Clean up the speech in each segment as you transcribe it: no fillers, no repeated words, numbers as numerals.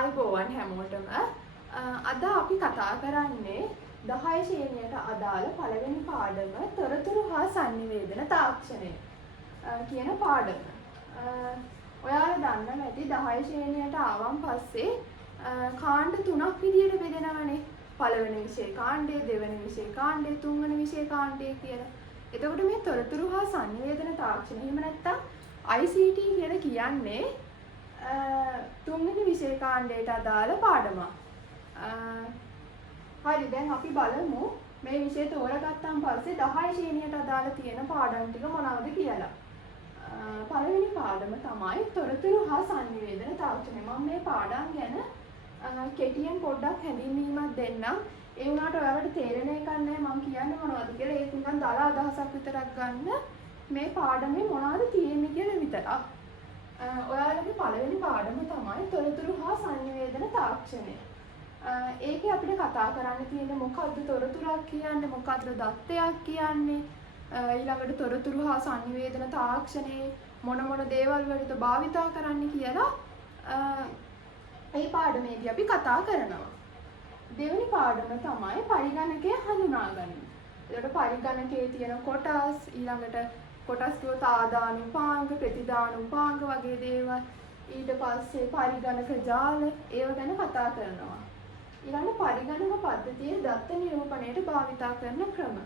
ආයුබෝවන් හැමෝටම අද අපි කතා කරන්නේ 10 ශ්‍රේණියට අදාළ පළවෙනි පාඩම තොරතුරු හා sannivedana තාක්ෂණය කියන පාඩම. ඔයාලා දන්නවා ඇති 10 ශ්‍රේණියට ආවන් පස්සේ කාණ්ඩ තුනක් විදියට බෙදෙනවනේ. පළවෙනි විෂය කාණ්ඩය, දෙවෙනි විෂය කාණ්ඩය, තුන්වෙනි විෂය කාණ්ඩය කියලා. එතකොට මේ තොරතුරු හා sannivedana තාක්ෂණය එහෙම නැත්නම් ICT කියලා කියන්නේ තුන්වෙනි විෂය කාණ්ඩයට අදාළ පාඩමක්. හරි දැන් අපි බලමු මේ විෂය තෝරගත්තාන් පස්සේ 10 ශ්‍රේණියට අදාළ තියෙන පාඩම් ටික මොනවද කියලා. පළවෙනි පාඩම තමයි තොරතුරු හා sannivedana තාක්ෂණය. මම මේ පාඩම් ගැන කෙටියෙන් පොඩ්ඩක් හැඳින්වීමක් දෙන්නම්. ඒ වුණාට ඔයාලට තේරෙන එකක් නැහැ මම කියන්නේ මොනවද කියලා. ඒක නිකන් දල අදහසක් විතරක් ගන්න. මේ පාඩමේ මොනවද තියෙන්නේ කියලා විතරක්. ඔයාලගේ පළවෙනි පාඩම තමයි තොරතුරු හා sannivedana තාක්ෂණය. ඒකේ අපිට කතා කරන්න තියෙන්නේ මොකද්ද තොරතුරක් කියන්නේ, මොකද්ද දත්තයක් කියන්නේ, ඊළඟට තොරතුරු හා sannivedana තාක්ෂණයේ මොන මොන දේවල් වලට භාවිතා කරන්න කියලා මේ පාඩමේදී අපි කතා කරනවා. දෙවෙනි පාඩම තමයි පරිගණකය හඳුනාගන්නේ. ඒකට පරිගණකයේ තියෙන කොටස්, ඊළඟට කොටස් කියොත් ආදානුපාංග, ප්‍රතිදානුපාංග වගේ දේවල්, ඊට පස්සේ පරිගණක ජාල ඒව ගැන කතා කරනවා. ඊළඟ පරිගණක පද්ධතියේ දත්ත නිරූපණයට භාවිතා කරන ක්‍රම.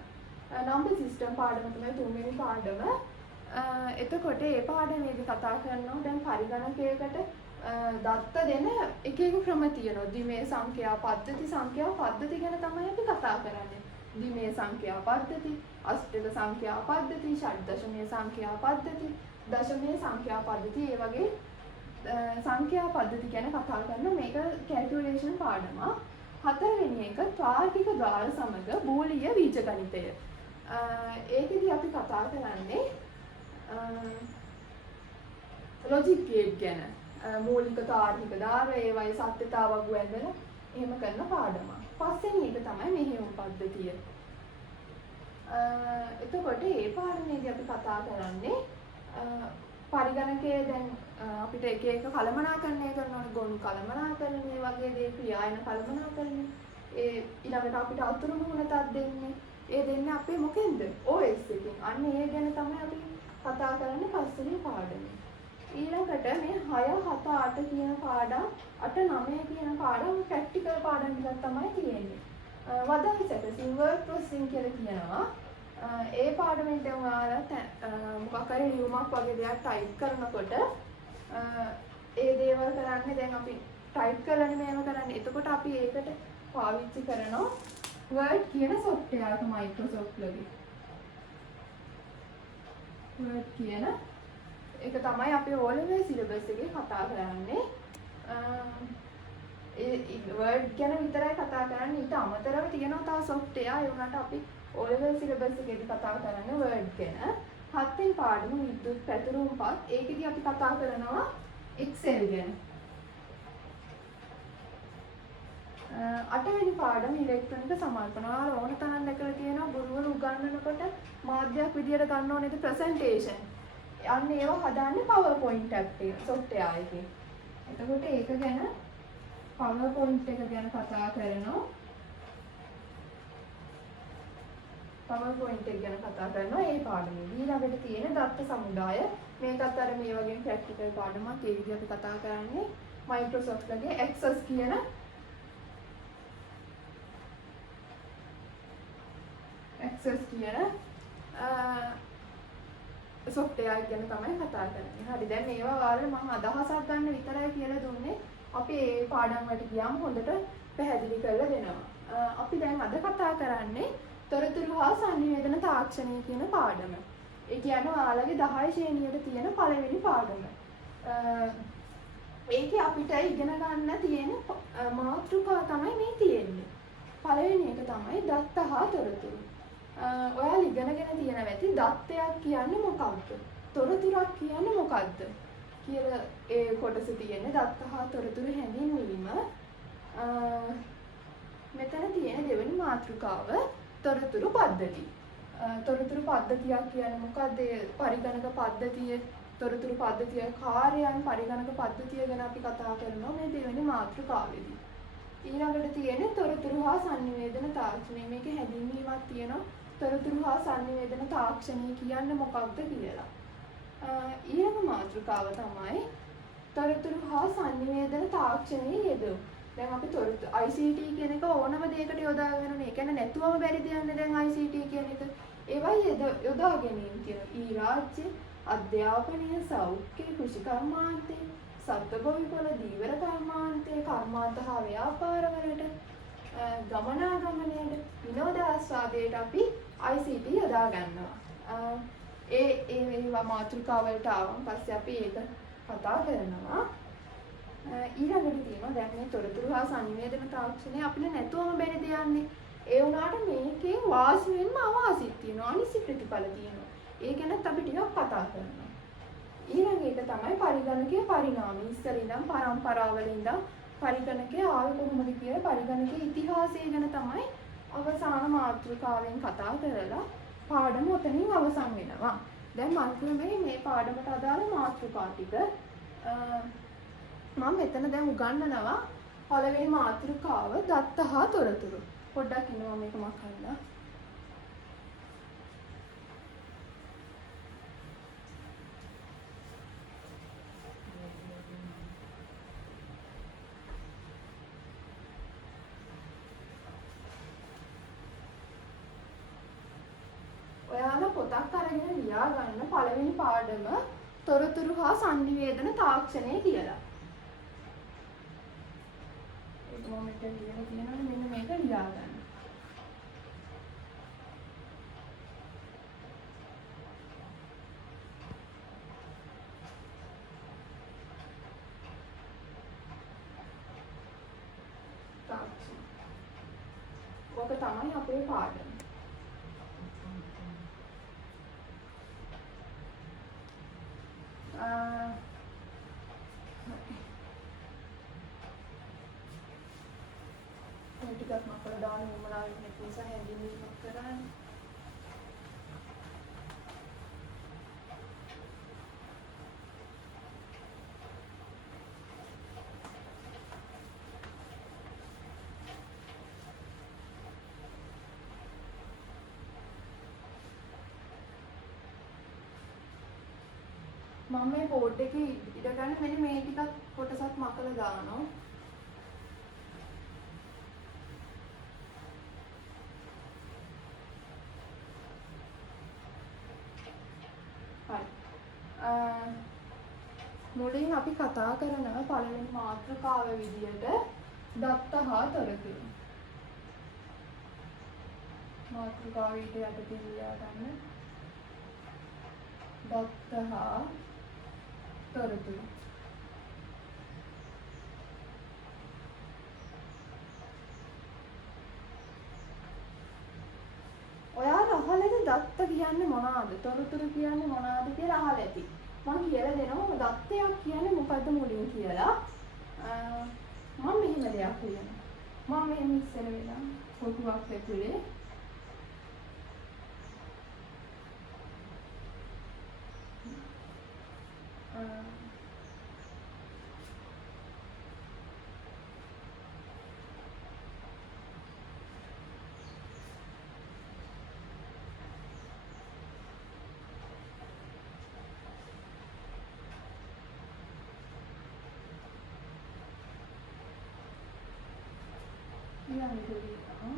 නම්බර් සිස්ටම් පාඩම තමයි තුන්වෙනි පාඩම. එතකොට මේ පාඩමේදී කතා කරනවා දැන් පරිගණකයකට දත්ත දෙන එක එක ක්‍රම තියෙනවා. දිමේ සංඛ්‍යා පද්ධති, සංඛ්‍යා පද්ධති ගැන තමයි අපි කතා කරන්නේ. දිමේ සංඛ්‍යා පද්ධති, අෂ්ටක සංඛ්‍යා පද්ධති, ෂඩ්දශමීය සංඛ්‍යා පද්ධති, දශමීය සංඛ්‍යා පද්ධති, ඒ වගේ සංඛ්‍යා පද්ධති ගැන කතා කරන මේක කැල්කියුලේෂන් පාඩමක්. හතරවෙනි එක තාර්කික ගාල සමග බූලිය බීජගණිතය. ඒකෙදි අපි කතා කරන්නේ ලොජික් ගේට් ගැන. මූලික තාර්කික දාර ඒවයි සත්‍යතාවක් වැදලා එහෙම කරන පාඩමක්. පස්වෙනි එක තමයි මෙහෙයුම් පද්ධතිය. එතකොට මේ පාඩමේදී අපි කතා කරන්නේ පරිගණකයේ දැන් අපිට එක එක කළමනාකරණය කරනවනේ, ගොනු කළමනාකරණය වගේ දේ, ක්‍රියායන කළමනාකරණය. ඒ ඊළඟට අපිට අතුරු මුහුණතක් දෙන්නේ. ඒ දෙන්නේ අපේ මොකෙන්ද? OS එකෙන්. අන්න ඒ ගැන තමයි අපි කතා කරන්නේ පස්වෙනි පාඩමේ. ඊළඟට මේ 6, 7, 8 කියන පාඩම්, 8, 9 කියන පාඩම් ප්‍රැක්ටිකල් පාඩම් ටිකක් තමයි තියෙන්නේ. වදායි සැකසීම් වර්ඩ් ප්‍රොසෙසින් කියලා කියනවා. ඒ පාඩමෙන් දැන් ඔයාලා මොකක් හරි ලියුමක් වගේ දෙයක් ටයිප් කරනකොට ඒ දේවල් කරන්නේ දැන් අපි ටයිප් කරලානේ මේව කරන්නේ. එතකොට අපි ඒකට පාවිච්චි කරනවා Word කියන software එක Microsoft වගේ. Word කියන ඒක තමයි අපි O level syllabus එකේ කතා කරන්නේ. ඒ Word ගැන විතරයි කතා කරන්නේ. ඊට අමතරව තියෙනවා තව software. ඒ වුණාට අපි O level syllabus එකේදී කතා කරන්නේ Word ගැන. 7 වෙනි පාඩම විද්‍යුත් පැතුරුම්පත්. ඒකෙදී අපි කතා කරනවා Excel ගැන. 8 වෙනි පාඩම ඉලෙක්ට්‍රොනික සමර්පණ. ඔයාලා ඕන තරම් දැකලා තියෙනවා ගුරුවරු උගන්වනකොට මාධ්‍යයක් විදියට ගන්න ඕනේද ප්‍රසන්ටේෂන්. අන්න ඒවා හදාන්නේ PowerPoint එකේ software එකේ. එතකොට ඒක ගැන PowerPoint එක ගැන කතා කරනවා. PowerPoint එක ගැන කතා කරනවා ඒ පාඩමේදී. ඊළඟට තියෙන දත්ත සමුදාය. මේකත් අර මේ වගේ ප්‍රැක්ටිකල් පාඩමක්. ඒ විදිහට කතා කරන්නේ Microsoft ලගේ Access කියන software එක ගැන තමයි කතා කරන්නේ. හරි දැන් මේවා ඔයාලට මම අදහසක් ගන්න විතරයි කියලා දුන්නේ. අපි මේ පාඩම් වලට ගියාම හොඳට පැහැදිලි කරලා දෙනවා. අපි දැන් අද කතා කරන්නේ තොරතුරු හා sannivedana තාක්ෂණය කියන පාඩම. ඒ කියන්නේ ඔයාලගේ 10 ශ්‍රේණියට තියෙන පළවෙනි පාඩම. ඒකේ අපිට ඉගෙන ගන්න තියෙන මාතෘකාව තමයි මේ තියෙන්නේ. පළවෙනි එක තමයි දත්ත හා තොරතුරු. ඔයාලා ඉගෙනගෙන තියෙනවා ඇති දත්තයක් කියන්නේ මොකක්ද? තොරතුරක් කියන්නේ මොකක්ද? කියලා ඒ කොටසේ තියෙන දත්ත හා තොරතුරු හැඳින්වීම. මෙතන තියෙන දෙවෙනි මාතෘකාව තොරතුරු පද්ධති. තොරතුරු පද්ධතියක් කියන්නේ මොකක්ද? පරිගණක පද්ධතිය තොරතුරු පද්ධතිය කාර්යයන් පරිගණක පද්ධතිය ගැන අපි කතා කරනවා මේ දෙවෙනි මාතෘකාවේදී. ඊළඟට තියෙන්නේ තොරතුරු හා sannivedana තාක්ෂණය. මේකේ හැඳින්වීමක් තියෙනවා. තොරතුරු හා sannivedana තාක්ෂණය කියන්නේ මොකක්ද කියලා. ඊළඟ මාතෘකාව තමයි තොරතුරු හා sannivedana තාක්ෂණයේ යෙදවීම. දැන් අපි තොරතුරු ICT කියන එක ඕනම දෙයකට යොදා ගන්නනේ. ඒ කියන්නේ නැතුවම බැරි දෙයක් දැන් ICT කියන එක. ඒවයි යොදා ගැනීම තියෙනවා. ඊ රාජ්‍ය අධ්‍යාපනය, සෞඛ්‍ය, කෘෂි කර්මාන්තය, සත්ත්වබෝවිපොළ, ධීවර කර්මාන්තය, කර්මාන්ත හා ව්‍යාපාරවලට, ගමනාගමනයට, විනෝදාස්වාදයට අපි ICT යොදා ගන්නවා. ඒ මාතෘකාවලට ආවම පස්සේ අපි ඒක කතා කරනවා. ඊළඟට තියෙනවා දැන් මේ තොරතුරු හා sannivedana තාක්ෂණය අපිට නැතුවම බැරි දෙයක්නේ. ඒ වුණාට මේකේ වාසි වෙන්න අවාසිත් තියෙනවා. අනිසි ප්‍රතිඵල තියෙනවා. ඒ ගැනත් අපි ටිකක් කතා කරනවා. ඊළඟ එක තමයි පරිගණකයේ පරිණාමය. ඉස්සර ඉඳන් පරම්පරාවල ඉඳන් පරිගණකයේ ආවේ කොහොමද කියලා පරිගණකයේ ඉතිහාසය ගැන තමයි අවසාන මාතෘකාවෙන් කතා කරලා පාඩම උතනින් අවසන් වෙනවා. දැන් මම කියන්නේ මේ පාඩමට අදාළ මාතෘකා ටික මම මෙතන දැන් උගන්වනවා පළවෙනි මාතෘකාව දත්ත හා තොරතුරු. පොඩ්ඩක් ඉන්නවා මේක මකන්න. ඔයාලා පොතක් අරගෙන ලියා ගන්න පළවෙනි පාඩම තොරතුරු හා sannivedana තාක්ෂණය කියලා. ඒක මම මෙතන ලියලා තියෙනවා මෙන්න මේක ලියා ගන්න. තාක්ෂණ. ඔක තමයි අපේ පාඩම. ටිකක් මකල දාන උමනාවෙන් නැති නිසා හැඳින්වීමක් කරන්නේ. මම මේ බෝඩ් එකේ ඉඳ ගන්න මෙන්න මේ ටිකක් කොටසක් මකලා දානවා. මුලින් අපි කතා කරනවා පළවෙනි මාතෘකාව විදියට දත්ත හා තොරතුරු. මාතෘකාව ඊට යටතේ ලියා ගන්න. දත්ත හා තොරතුරු. ඔයාලා අහලද දත්ත කියන්නේ මොනවාද? තොරතුරු කියන්නේ මොනවාද කියලා අහලා ඇති. මම කියලා දෙනවා දත්තයක් කියන්නේ මොකද්ද මුලින් කියලා. මම මෙහෙම දෙයක් කියනවා. මම මෙහෙම ඉස්සර වෙලා පොතුවක් ඇතුලේ ඊළඟට ලියනවා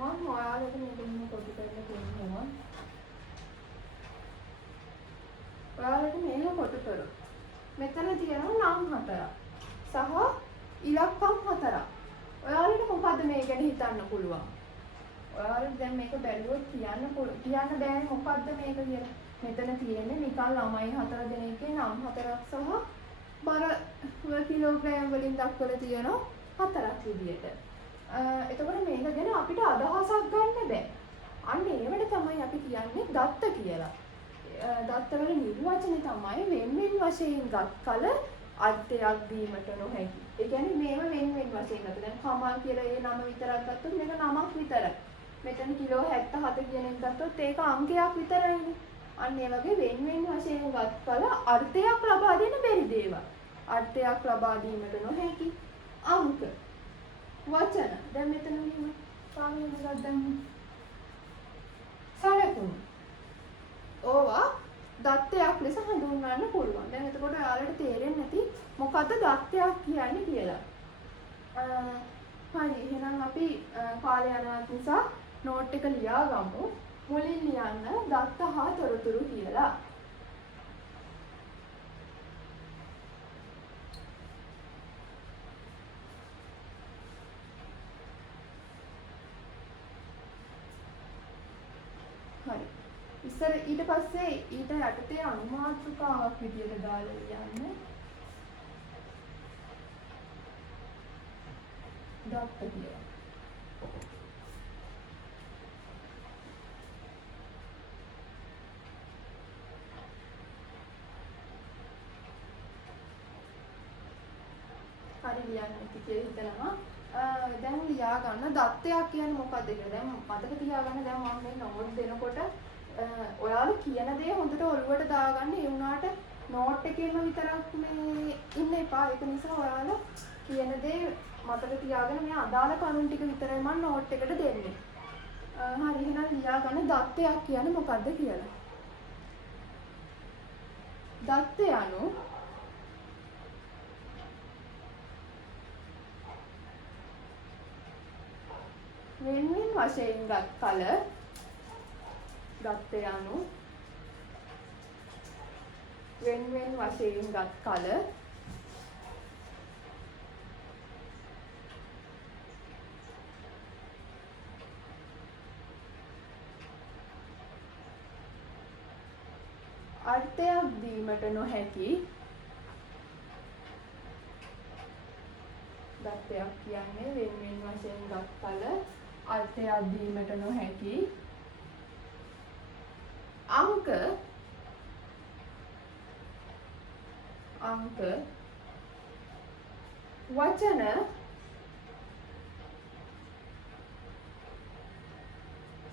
මම ඔයාලට මෙතන කොටු කරලා දෙන්නවා. ඔයාලට මේක කොටු කරමු. මෙතන තියෙනවා නම් 4ක් සහ හිතන්න පුළුවන්. ඔයාලට දැන් මේක බැලුවොත් කියන්න බෑනේ මොකද්ද මේක කියලා. මෙතන තියෙන්නේ නිකන් ළමයි 4 දෙනෙක්ගේ නම් 4ක් සහ බර කිලෝග්‍රෑම් වලින් දක්වලා තියෙනවා 4ක් විදියට. එතකොට මේක ගැන අපිට අදහසක් ගන්න බෑ. අන්න ඒවට තමයි අපි කියන්නේ දත්ත කියලා. දත්තවල නිර්වචනය තමයි වෙන වශයෙන් ගත් කල අර්ථයක් දීමට නොහැකි. ඒ කියන්නේ මේව වෙන වශයෙන් ගත්තා. දැන් කමල් කියලා ඒ නම විතරක් ගත්තොත් මේක නමක් විතරයි. මෙතන කිලෝ 77 කියන එක ගත්තොත් ඒක අංකයක් විතරයිනේ. අන්න ඒ වගේ වෙන වශයෙන් ගත් කල අර්ථයක් ලබා දෙන්න බැරි දේවල්. අර්ථයක් ලබා දීමට නොහැකි අංක වචන. දැන් මෙතන මෙහෙම සාමාන්‍යයෙන් දැන් සලකුණු. ඕවා දත්තයක් ලෙස හඳුන්වන්න පුළුවන්. දැන් එතකොට ඔයාලට තේරෙන්නේ නැති මොකද්ද දත්තයක් කියන්නේ කියලා. හරි එහෙනම් අපි කාලය යනවත් නිසා නෝට් එක ලියා ගමු. මුලින් ලියන්න දත්ත හා තොරතුරු කියලා. හරි. ඉස්සර ඊට පස්සේ ඊට යටතේ අනුමාත්‍රිකාවක් විදියට දාලා ලියන්න. දත්ත කියලා. හරි ලියන්න කියලා හිතනවා. දැන් ලියා ගන්න දත්තයක් කියන්නේ මොකක්ද කියලා. දැන් මතක තියාගන්න දැන් මම මේ නෝට් දෙනකොට ඔයාලා කියන දේ හොඳට ඔළුවට දාගන්න. ඒ වුණාට නෝට් එකේම විතරක් මේ ඉන්න එපා. ඒක නිසා ඔයාලා කියන දේ මතක තියාගෙන මේ අදාළ කරුණු ටික විතරයි මම නෝට් එකට දෙන්නේ. හරි එහෙනම් ලියා ගන්න දත්තයක් කියන්නේ මොකක්ද කියලා. දත්ත යනු වෙන වශයෙන් ගත් කල දත්ත යනු වෙන වශයෙන් ගත් කල අර්ථයක් දීමට නොහැකි දත්තයක් කියන්නේ වෙන වශයෙන් ගත් කල අර්ථයක් දීමට නොහැකි අංක වචන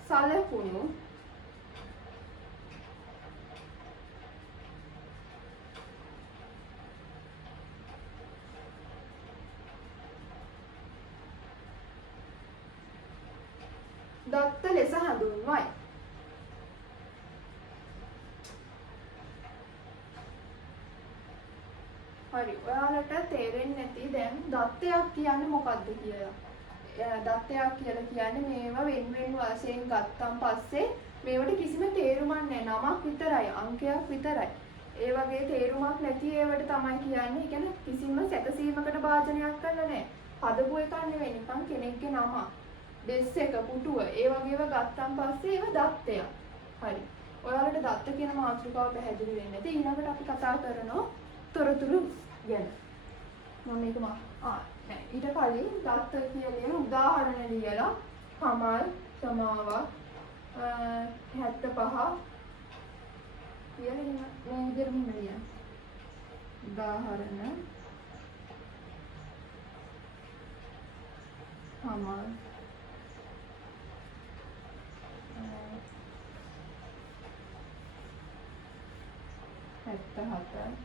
සලකුණු දත්ත ලෙස හඳුන්වයි. හරි ඔයාලට තේරෙන්නේ නැති දැන් දත්තයක් කියන්නේ මොකක්ද කියලා. දත්තයක් කියලා කියන්නේ මේවා වෙන වශයෙන් ගත්තන් පස්සේ මේවට කිසිම තේරුමක් නැහැ. නමක් විතරයි, අංකයක් විතරයි. ඒ වගේ තේරුමක් නැති ඒවට තමයි කියන්නේ. ඒ කියන්නේ කිසිම සැකසීමකට භාජනයක් කරලා නැහැ. හදපු එකක් නෙවෙයි නිකන් කෙනෙක්ගේ නම. ඩෙස් එක පුටුව ඒ වගේව ගත්තන් පස්සේ ඒව දත්තයක්. හරි. ඔයාලට දත්ත කියන මාතෘකාව පැහැදිලි වෙන්නේ නැති. ඊළඟට අපි කතා කරනවා තොරතුරු ගැන. මම මේක නෑ ඊට කලින් දත්ත කියන උදාහරණ ලියලා කමල් සමාවක් 75 කියලා මේ විදිහටම ලියන්න. උදාහරණ කමල් 77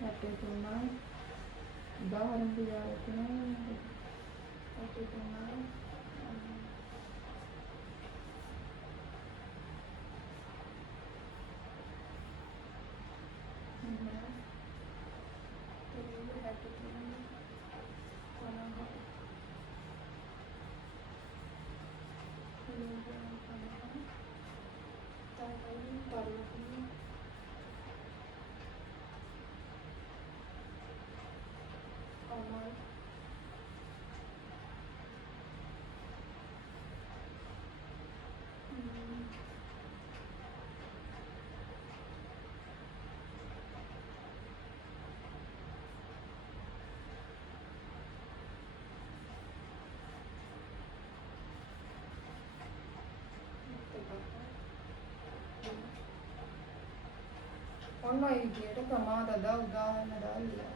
73 උදාහරණ දිලා තියෙනවා 73 වලට. ඔන්න ඔය විදියට ප්‍රමාද උදාහරණ දාලා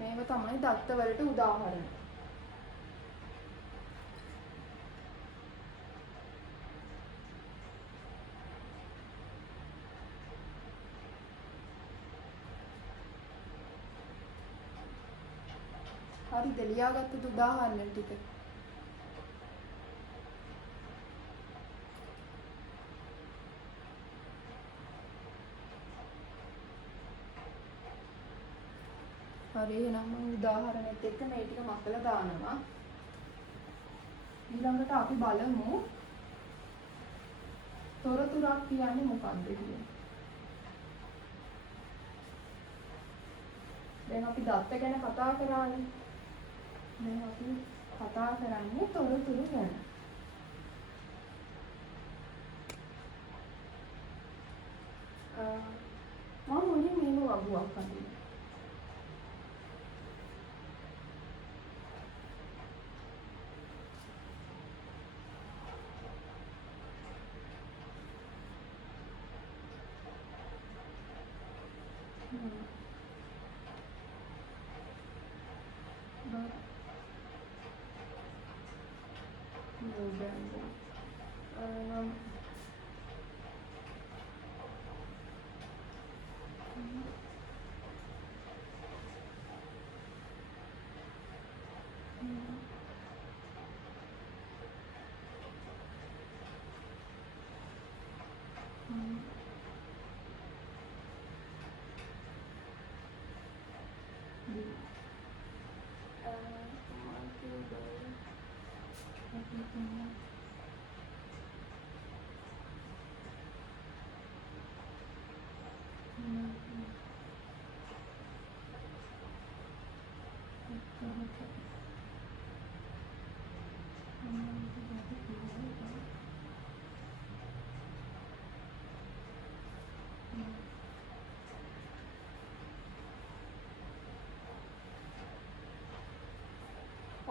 මේව තමයි දත්ත වලට උදාහරණ. හරිද ලියාගත්තද උදාහරණ ටික? හරි එහෙනම් මම උදාහරණෙත් එක්ක මේ ටික මතලා දානවා. ඊළඟට අපි බලමු තොරතුරක් කියන්නේ මොකක්ද කියලා. දැන් අපි දත්ත ගැන කතා කරානේ. දැන් අපි කතා කරන්නේ තොරතුරු ගැන. මම මුලින් මේක වගුවක් අඳිනවා.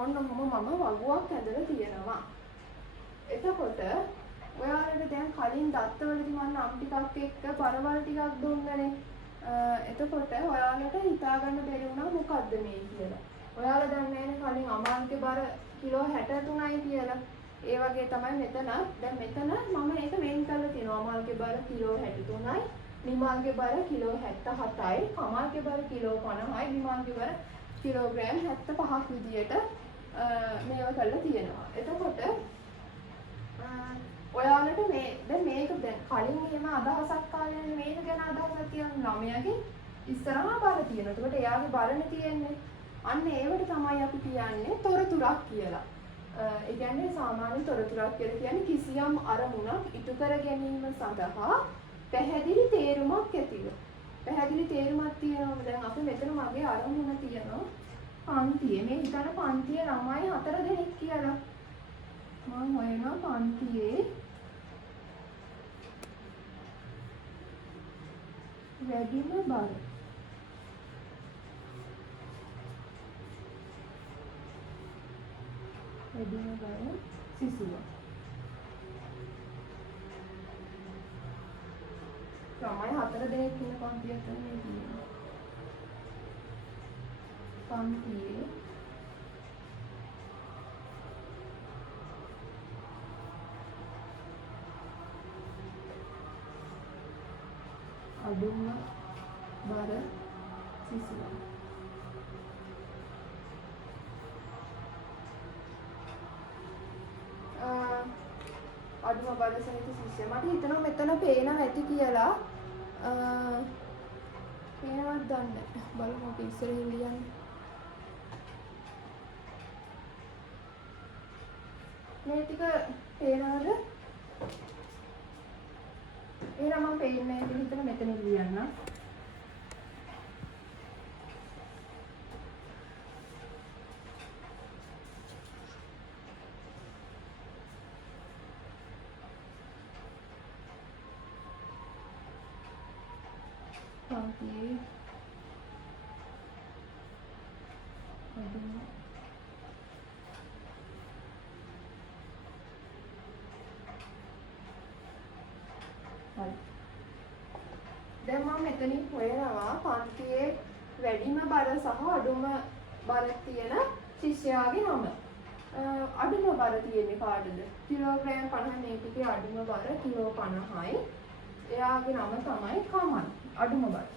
ඔන්න මම වගුවක් ඇඳලා තියෙනවා. එතකොට ඔයාලට දැන් කලින් දත්තවලදී මම නම් ටිකක් එක්ක පරවල් ටිකක් දුන්නනේ. එතකොට ඔයාලට හිතා ගන්න බැරි වුණා මොකද්ද මේ කියලා. ඔයාලා දන්නේ නැහැ කලින් අමාන්ගේ බර කිලෝ 63යි කියලා. ඒ වගේ තමයි මෙතන. දැන් මෙතන මම ඒක වෙන් කරලා තියෙනවා. අමාන්ගේ බර කිලෝ 63යි, නිමාන්ගේ බර කිලෝ 77යි, කමාල්ගේ බර කිලෝ 50යි, නිමාන්ගේ බර කිලෝග්‍රෑම් 75ක් විදියට මේව කරලා තියෙනවා. එතකොට ඔයාලට මේ දැන් මේක දැන් කලින් එහෙම අදහසක් ආවේ මේක ගැන අදහසක් තියෙන ළමයාගේ ඉස්සරහා බල තියෙනවා. එතකොට එයාගේ බලනේ තියෙන්නේ. අන්න ඒවට තමයි අපි කියන්නේ තොරතුරක් කියලා. ඒ කියන්නේ සාමාන්‍ය තොරතුරක් කියලා කියන්නේ කිසියම් අරමුණක් ඉටු කර ගැනීම සඳහා පැහැදිලි තේරුමක් ඇතිව. පැහැදිලි තේරුමක් තියෙනවා. දැන් අපි මෙතන මගේ අරමුණ තියෙනවා. පන්තියේ මේ හිතන පන්තියේ ළමයි 4 දෙනෙක් කියලා. මම හොයනවා පන්තියේ වැඩිම බර. වැඩිම බර සිසුවා. ළමයි 4 දෙනෙක් ඉන්න පන්තියක් තමයි තියෙන්නේ. පන්තියේ අඩුම බර සිසුවා. අඩුම බර සහිත ශිෂ්‍ය. මට හිතෙනවා මෙතන පේනව ඇති කියලා. පේනවද දන්නේ නැහැ. බලමු අපි ඉස්සරහින් ලියන්නේ. මේ ටික පේනවද? එහෙනම් මම පේන්නේ නැහැ කියලා හිතන මෙතන ලියන්න. පන්තියේ අඩුම හරි. දැන් මම මෙතනින් හොයනවා පන්තියේ වැඩිම බර සහ අඩුම බර තියෙන ශිෂ්‍යයාගේ නම. අඩුම බර තියෙන්නේ කාටද? කිලෝග්‍රෑම් 50 මේ ටිකේ අඩුම බර කිලෝ 50යි. එයාගේ නම තමයි කමල්. අඩුම බර.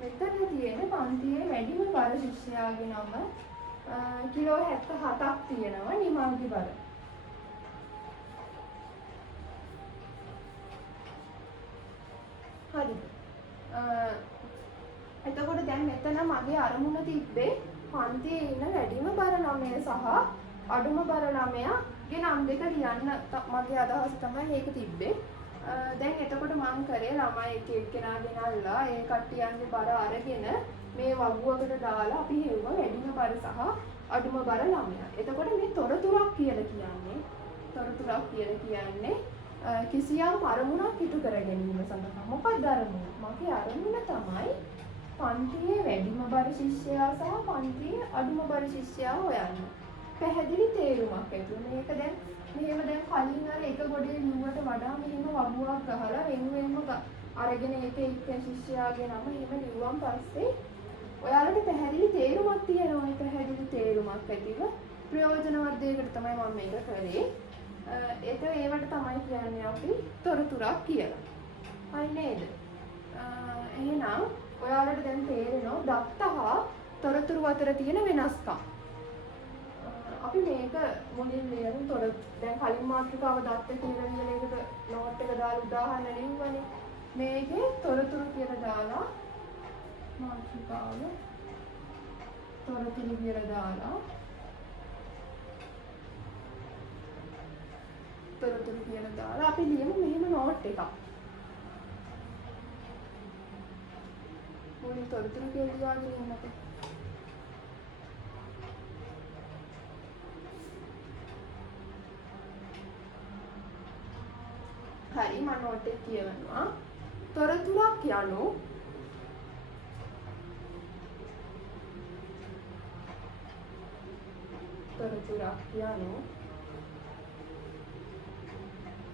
මෙතන තියෙන්නේ පන්තියේ වැඩිම බර ශිෂ්‍යයාගේ නම කිලෝ 77ක් තියෙනවා නිමල්ගේ බර. හරිද? එතකොට දැන් මෙතන මගේ අරමුණ තිබ්බේ පන්තියේ ඉන්න වැඩිම බර 9 සහ අඩුම බර 9ගේ නම් දෙක ලියන්න මගේ අදහස තමයි මේක තිබ්බේ. දැන් එතකොට මම කරේ ළමයි එක එක්කෙනා ගෙනල්ලා ඒ කට්ටියන්ගේ බර අරගෙන මේ වගුවකට දාලා අපි හෙව්වා වැඩිම බර සහ අඩුම බර 9. එතකොට මේ තොරතුරක් කියලා කියන්නේ කිසියම් අරමුණක් ඉටු කර ගැනීම සඳහා. මොකක්ද අරමුණ? මගේ අරමුණ තමයි පන්තියේ වැඩිම බර ශිෂ්‍යයා සහ පන්තියේ අඩුම බර ශිෂ්‍යයා හොයන්න. පැහැදිලි තේරුමක් ඇතුව මේක දැන් මෙහෙම දැන් කලින් අර එක ගොඩේ ලිව්වට වඩා මෙහෙම වගුවක් ගහලා වෙනුවෙන්ම අරගෙන ඒක ශිෂ්‍යයාගේ නම එහෙම ලිව්වන් පස්සේ ඔයාලට පැහැදිලි තේරුමක් තියෙනවා. පැහැදිලි තේරුමක් ඇතිව ප්‍රයෝජනවත් දෙයකට තමයි මම මේක කරේ. ඒවට තමයි කියන්නේ අපි තොරතුරක් කියලා. හරි නේද? එහෙනම් ඔයාලට දැන් තේරෙනවා දත්ත හා තොරතුරු අතර තියෙන වෙනස්කම්. අපි මේක මුලින් ලියමු. දැන් කලින් මාතෘකාව දත්ත කියලා ලියලා ඒකට නෝට් එක දාලා උදාහරණ ලියුවනේ. මේකේ තොරතුරු කියලා දාලා මාතෘකාව තොරතුරු කියලා දාලා අපි ලියමු මෙහෙම නෝට් එකක්. මුලින් තොරතුරු කියලා ලියාගෙන ඉන්නකෝ. හරි මම නෝට් එක කියවනවා. තොරතුරක් යනු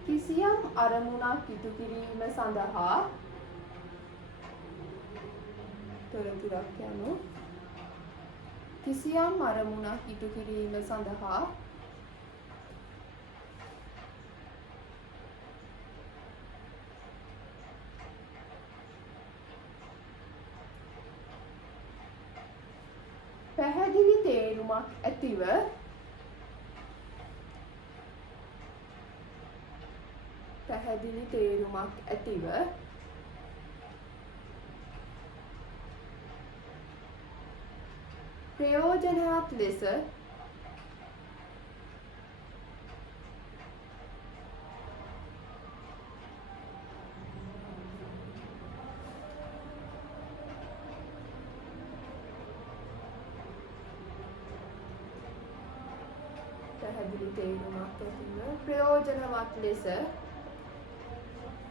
කිසියම් අරමුණක් ඉටු කිරීම සඳහා පැහැදිලි තේරුමක් ඇතිව ප්‍රයෝජනවත් ලෙස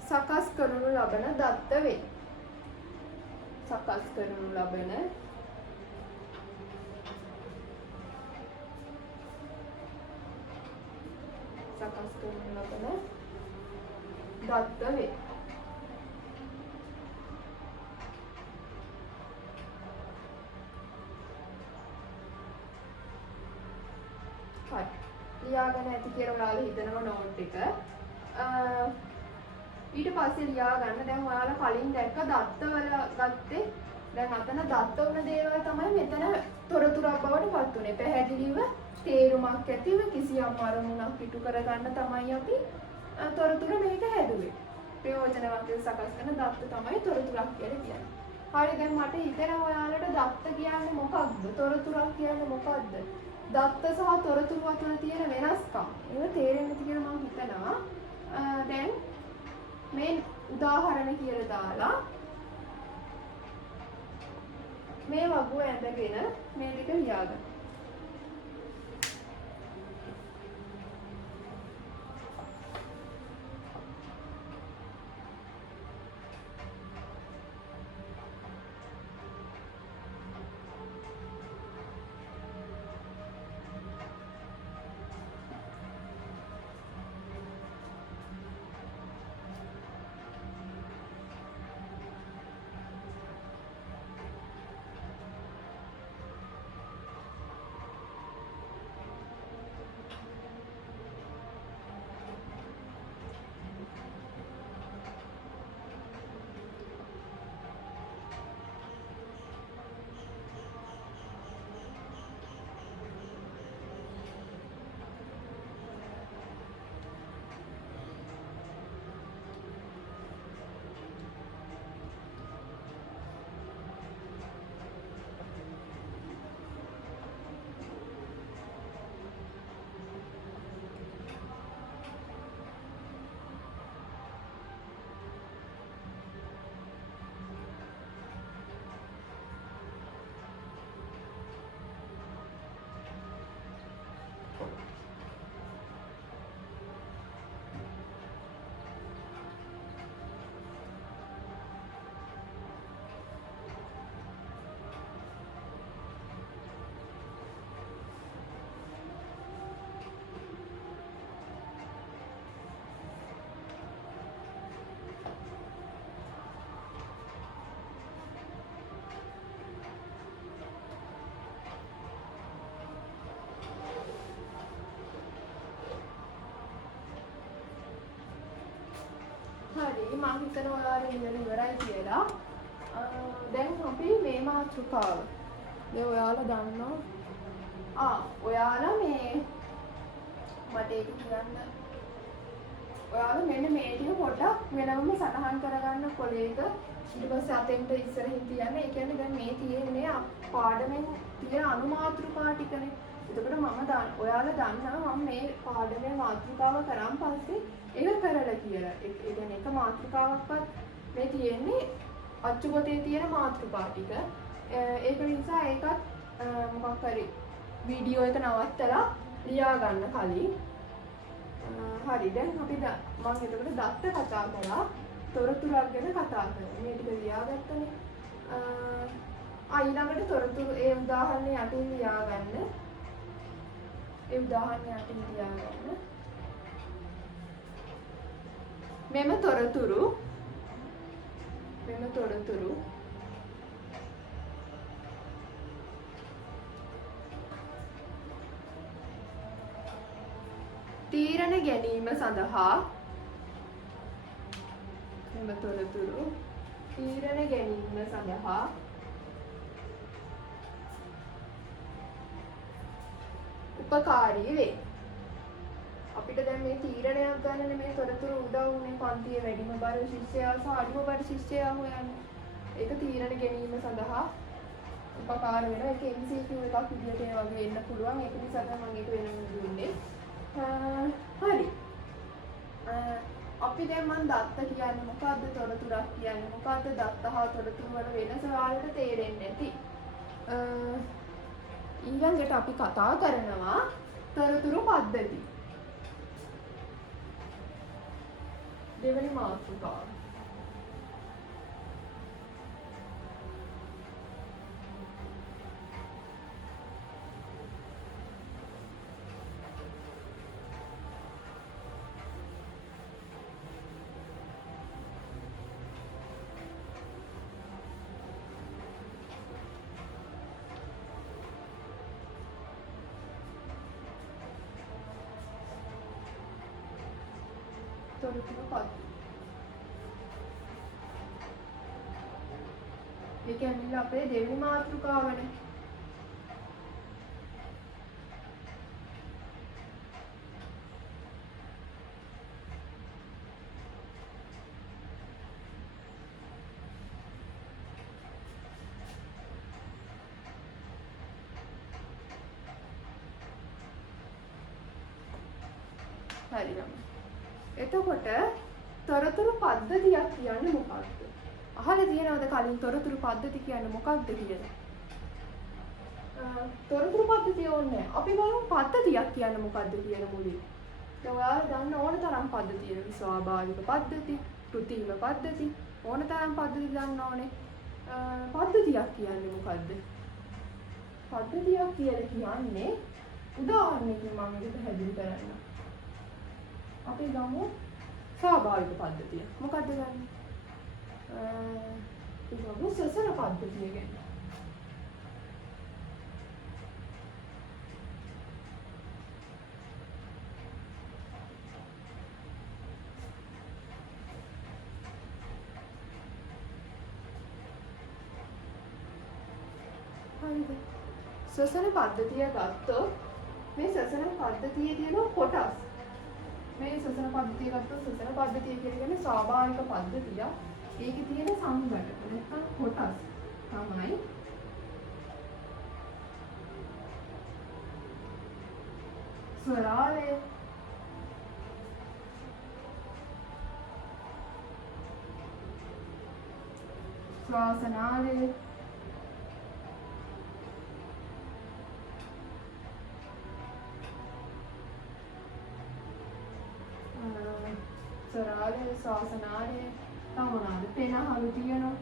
සකස් කරනු ලබන දත්ත වේ. හරි. ලියාගෙන ඇති කියලා ඔයාලා හිතනවා නෝට් එක. ඊට පස්සේ ලියා ගන්න. දැන් ඔයාලා කලින් දැක්ක දත්ත වල ගත්තේ. දැන් අතන දත්ත වුණ දේවල් තමයි මෙතන තොරතුරක් බවට උනේ. පැහැදිලිව තේරුමක් ඇතිව කිසියම් අරමුණක් ඉටු කරගන්න තමයි අපි තොරතුරු මේක හැදුවේ. ප්‍රයෝජනවත් සකස් කරන දත්ත තමයි තොරතුරක් කියලා කියන්නේ. හරි දැන් මට හිතෙනවා ඔයාලට දත්ත කියන්නේ මොකක්ද? තොරතුරක් කියන්නේ මොකක්ද? දත්ත සහ තොරතුරු අතර තියෙන වෙනස්කම්. ඒක තේරෙන්නේ නැති කියලා මම හිතනවා. දැන් මේ උදාහරණ කියලා දාලා මේ වගුව ඇඳගෙන මේ දෙක ලියාගන්න. හරි මම හිතනවා ඔයාලා ඉවරයි කියලා. දැන් අපි මේ මාතෘකාව. දැන් ඔයාලා දන්නවා. ඔයාලා මේ මට ඒක කියන්න. ඔයාලා මෙන්න මේ ටික පොඩ්ඩක් වෙනම සටහන් කරගන්න කොලේක. ඊට පස්සේ අතෙන්ට ඉස්සරහින් තියන්න. ඒ කියන්නේ දැන් මේ තියෙන්නේ පාඩමෙන් තියෙන අනුමාතෘකා ටිකනේ. එතකොට ඔයාලා දන්නවා මම මේ පාඩමේ මාතෘකාව කරන් පස්සේ ඒක කරලා කියලා. ඒ කියන්නේ එක මාතෘකාවක්වත් මේ තියෙන්නේ අච්චු පොතේ තියෙන මාතෘකා ටික. ඒක නිසා ඒකත් මොකක් හරි වීඩියෝ එක නවත්තලා ලියා ගන්න කලින්. හරි දැන් අපි මම එතකොට දත්ත කතා කරා තොරතුරක් ගැන කතා කරා. මේ ටික ලියාගත්තනේ. ඊළඟට තොරතුරු ඒ උදාහරණය යටින් ලියාගන්න. ඒ උදාහරණය යටින් ලියාගන්න. මෙම තොරතුරු තීරණ ගැනීම සඳහා උපකාරී වේ. අපිට දැන් මේ තීරණයක් ගන්න මේ තොරතුරු උදව් වුනේ පන්තියේ වැඩිම බර ශිෂ්‍යයා සහ අඩුම බර ශිෂ්‍යයා හොයන්න. ඒක තීරණ ගැනීම සඳහා උපකාර වෙනවා. ඒක MCQ එකක් විදියට ඒ වගේ එන්න පුළුවන්. ඒක නිසා තමයි මම ඒක වෙනම දුන්නේ. හරි. අපි දැන් මම දත්ත කියන්නේ මොකද්ද තොරතුරක් කියන්නේ මොකද්ද දත්ත හා තොරතුරු වල වෙනස ඔයාලට තේරෙන්නේ නැති. ඊළඟට අපි කතා කරනවා තොරතුරු පද්ධති. දෙවෙනි මාතෘකාව. තොරතුරු පද්ධති. ඒ කියන්නේ අපේ දෙවෙනි මාතෘකාවනේ. හරි ළමයි. එතකොට තොරතුරු පද්ධතියක් කියන්නේ මොකක්ද? අහලා තියෙනවද කලින් තොරතුරු පද්ධති කියන්නේ මොකක්ද කියලා? තොරතුරු පද්ධතිය ඕනේ. අපි බලමු පද්ධතියක් කියන්නේ මොකක්ද කියලා මුලින්. දැන් ඔයාලා දන්න ඕන තරම් පද්ධති තියෙනවා. ස්වාභාවික පද්ධති, කෘත්‍රිම පද්ධති, ඕන තරම් පද්ධති ගන්න ඕනේ. පද්ධතියක් කියන්නේ මොකද්ද? පද්ධතියක් කියලා කියන්නේ උදාහරණයකින් මම මේක පැහැදිලි කරන්නම්. අපි ගමු ස්වාභාවික පද්ධතිය. මොකද්ද ගන්නේ? ඒක සසර පද්ධතිය ගැන. හරිද? සසර පද්ධතිය ගත්තොත් මේ සසර පද්ධතියේ තියෙන කොටස්. මේ සසර පද්ධතිය ගත්තොත් සසර පද්ධතිය කියන්නේ ස්වාභාවික පද්ධතිය. ඒකේ තියෙන සංඝටක නැත්නම් කොටස් තමයි ස්වරාලය, ශ්වාසනාලය, ස්වරාලය, ශ්වාසනාලය, තමනාද පෙනහළු තියෙනවා.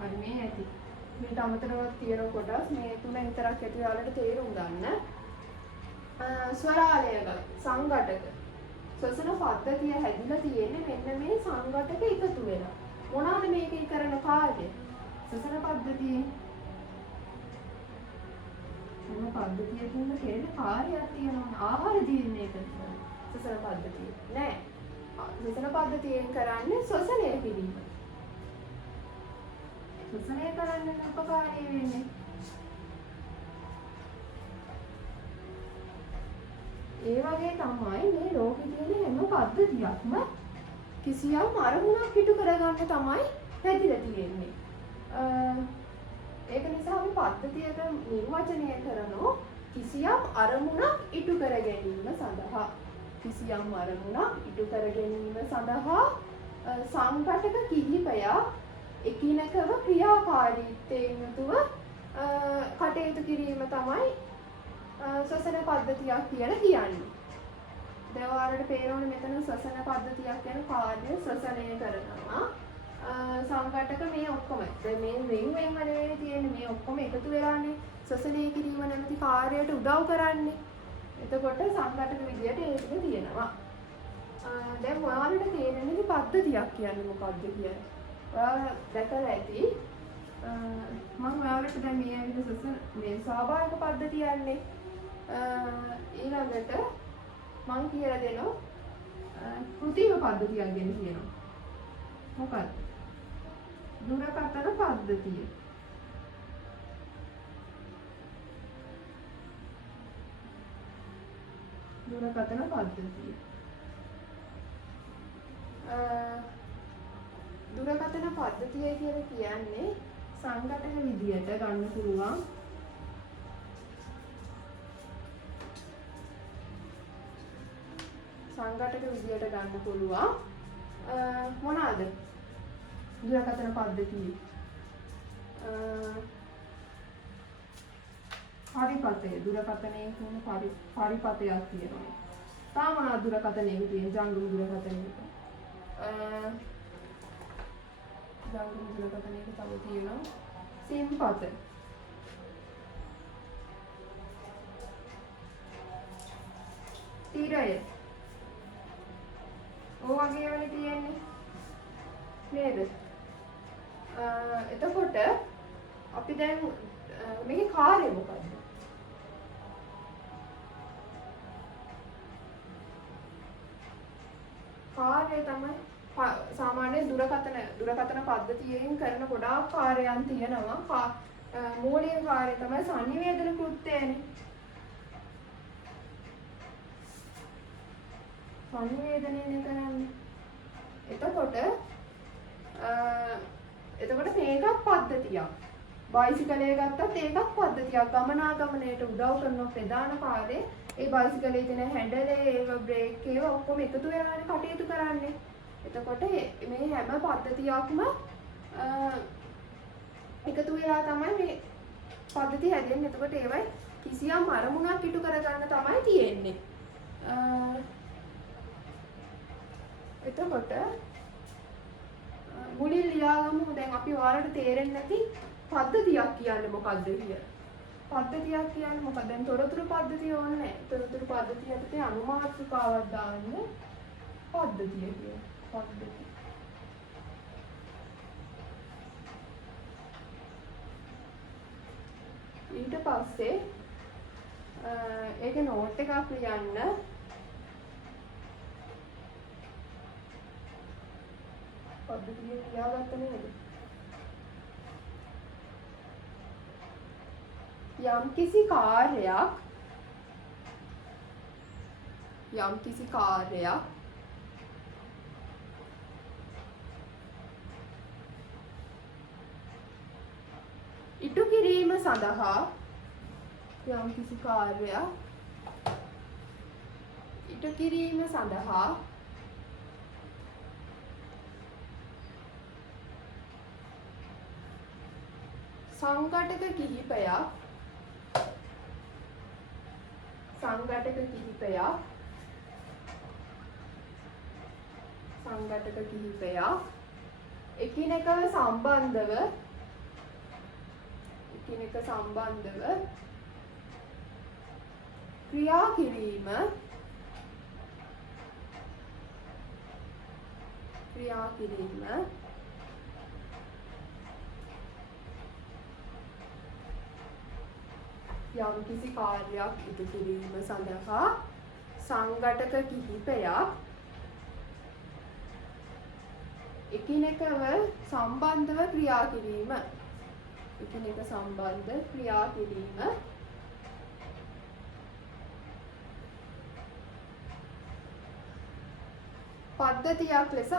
හරි මේ ඇති. මේට අමතරව තියෙන කොටස් මේ තුන විතරක් ඇති ඔයාලට තේරුම් ගන්න. ස්වරාලය සංඝටක. ශ්වසන පද්ධතිය හැදිලා තියෙන්නේ මෙන්න මේ සංඝටක එකතු වෙලා. මොනවාද මේකේ කරන කාර්යය? ශ්වසන පද්ධතියේ මොන පද්ධතියකින්ද කෙරෙන කාර්යයක් තියෙනවා. ආහාර ජීර්ණය කරනවා. ශ්වසන පද්ධතිය නෑ. ශ්වසන පද්ධතියෙන් කරන්නේ ශ්වසනය කිරීම. ශ්වසනය කරන්න උපකාරී වෙන්නේ. ඒ වගේ තමයි මේ ලෝකේ තියෙන හැම පද්ධතියක්ම කිසියම් අරමුණක් ඉටු කරගන්න තමයි හැදිලා තියෙන්නේ. ඒක නිසා අපි පද්ධතියක නිර්වචනය කරනවා කිසියම් අරමුණක් ඉටු කර ගැනීම සඳහා. කිසියම් අරමුණක් ඉටු කර ගැනීම සඳහා සංඝටක කිහිපයක් එකිනෙකව ක්‍රියාකාරීත්වයෙන් යුතුව කටයුතු කිරීම තමයි ශ්වසන පද්ධතියක් කියලා කියන්නේ. දැන් ඔයාලට පේනවනේ මෙතන ශ්වසන පද්ධතියක් කියන කාර්ය ශ්වසනය කරනවා. සංඝටක මේ ඔක්කොම දැන් මේ රින් වෙන් වල තියෙන්නේ මේ ඔක්කොම එකතු වෙලානේ ශ්වසනය කිරීම නැමැති කාර්යයට උදව් කරන්නේ. එතකොට සංඝටක විදියට ඒක තියෙනවා. දැන් ඔයාලට තේරෙන්නේ පද්ධතියක් කියන්නේ මොකක්ද කියලා. ඔයාලා දැකලා ඇති මම ඔයාලට දැන් මේ ඇවිත් මේ ස්වාභාවික පද්ධතියන්නේ ඊළඟට මම කියලා දෙනවා කෘත්‍රිම පද්ධතියක් ගැන කියනවා. මොකක්ද? දුරකථන පද්ධතිය. දුරකථන පද්ධතිය. දුරකථන පද්ධතිය කියලා කියන්නේ සංඝටක විදියට ගන්න පුළුවන් මොනවාද දුරකථන පද්ධතිය? පරිපතය. දුරකථනයේ කියන පරිපතයක් තියෙනවා. සාමාන්‍ය දුරකථනයේ තියෙන ජංගම දුරකථනයක ජංගම දුරකථනයක තව තියෙනවා සිම්පත. තිරය. ඔය වගේ වෙලේ තියෙන්නේ නේද? එතකොට අපි දැන් මේකේ කාර්යය මොකක්ද? කාර්යය තමයි සාමාන්‍ය දුරකථන පද්ධතියෙන් කරන ගොඩාක් කාර්යයන් තියෙනවා. මූලික කාර්යය තමයි සංනිවේදන කෘත්‍යයනේ. සංනිවේදනය කරන්නේ. එතකොට මේක පද්ධතියක්. බයිසිකලය ගත්තත් ඒකත් පද්ධතියක්. ගමනාගමනයට උදව් කරන ප්‍රධාන කාර්යය ඒ බයිසිකලේ තියෙන හැන්ඩලේ ඒව බ්‍රේක් ඒව ඔක්කොම එකතු වෙලානේ කටයුතු කරන්නේ. එතකොට මේ හැම පද්ධතියක්ම එකතු වෙලා තමයි මේ පද්ධතිය හැදෙන්නේ. එතකොට ඒවයි කිසියම් අරමුණක් ඉටු කරගන්න තමයි තියෙන්නේ. එතකොට මුලින් ලියාගමු. දැන් අපි ඔයාලට තේරෙන්නේ නැති පද්ධතියක් කියන්නේ මොකක්ද කියලා. පද්ධතියක් කියන්නේ මොකක්ද? දැන් තොරතුරු පද්ධතිය ඕනේ නැහැ. තොරතුරු පද්ධතිය යටතේ අනුමාත්‍රිකාවක් දාන්න පද්ධතිය කියන පද්ධතිය. ඊට පස්සේ ඒකේ නෝට් එකක් ලියන්න. පද්ධතිය ලියාගත්ත නේද? යම්කිසි කාර්යයක් ඉටු කිරීම සඳහා සංඝටක කිහිපයක් එකිනෙක සම්බන්ධව ක්‍රියා කිරීම යම්කිසි කාර්යයක් ඉටු කිරීම සඳහා සංඝටක කිහිපයක් එකිනෙකව සම්බන්ධව ක්‍රියා කිරීම පද්ධතියක් ලෙස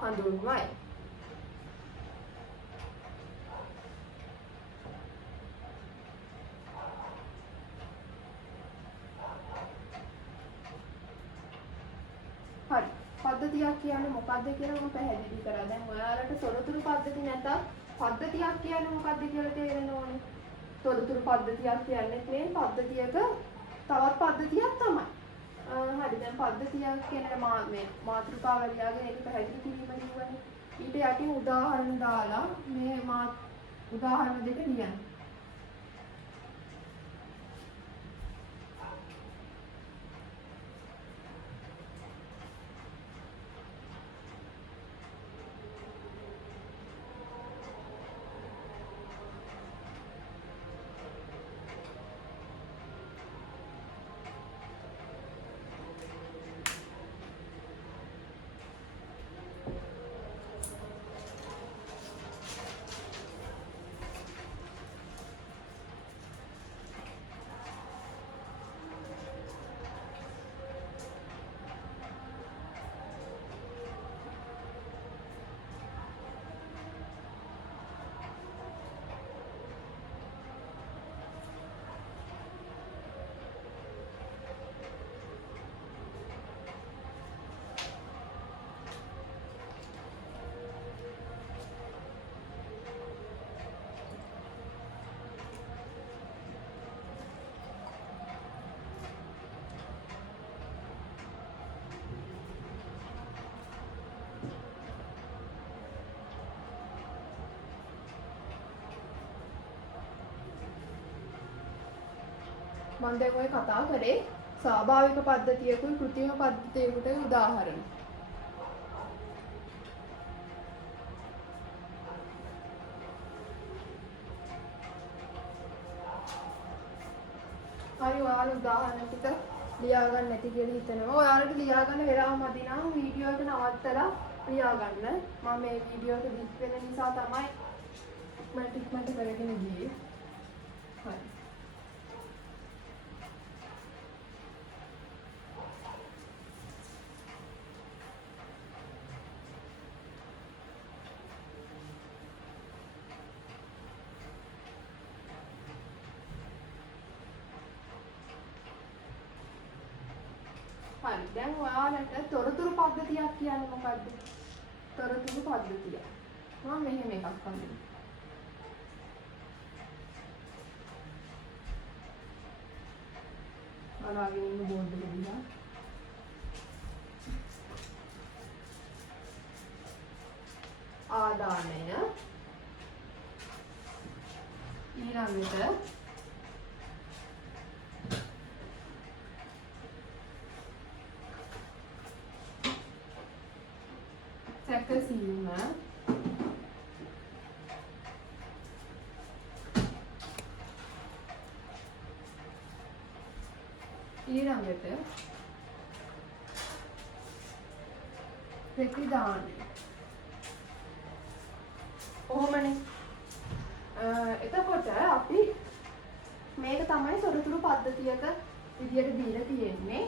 හඳුන්වයි. හරි. පද්ධතියක් කියන්නේ මොකක්ද කියලා මම පැහැදිලි කරා. දැන් ඔයාලට තොරතුරු පද්ධති නැතත් පද්ධතියක් කියන්නේ මොකක්ද කියලා තේරෙන්න ඕනේ. තොරතුරු පද්ධතියක් කියන්නේ මේ පද්ධතියක තවත් පද්ධතියක් තමයි. හරි. දැන් පද්ධතියක් කියන මේ මාතෘකාව ලියාගෙන ඒක පැහැදිලි කිරීම ලියවන්නේ. ඊට යටින් උදාහරණ දාලා මේ උදාහරණ දෙක ලියන්න. මම දැන් ඔය කතා කරේ ස්වාභාවික පද්ධතියකුයි කෘත්‍රිම පද්ධතියකට උදාහරණ. හරි ඔයාලා උදාහරණ ටික ලියා ගන්න නැති කියලා හිතනවා. ඔයාලට ලියා ගන්න වෙලාව මදි නම් වීඩියෝ එක නවත්තලා ලියා ගන්න. මම මේ වීඩියෝ එක දික් වෙන නිසා තමයි ඉක්මනට කරගෙන ගියේ. හරි. හරි. දැන් ඔයාලට තොරතුරු පද්ධතියක් කියන්නේ මොකද්ද? තොරතුරු පද්ධතිය. මම මෙහෙම එකක් අඳින්න. බලාගෙන ඉන්න බෝඩ් එක දිහා. ආදානය ඊළඟට සැකසීම ඊළඟට ප්‍රතිදානය. කොහොමනේ? එතකොට අපි මේක තමයි තොරතුරු පද්ධතියක විදියට දීලා තියෙන්නේ.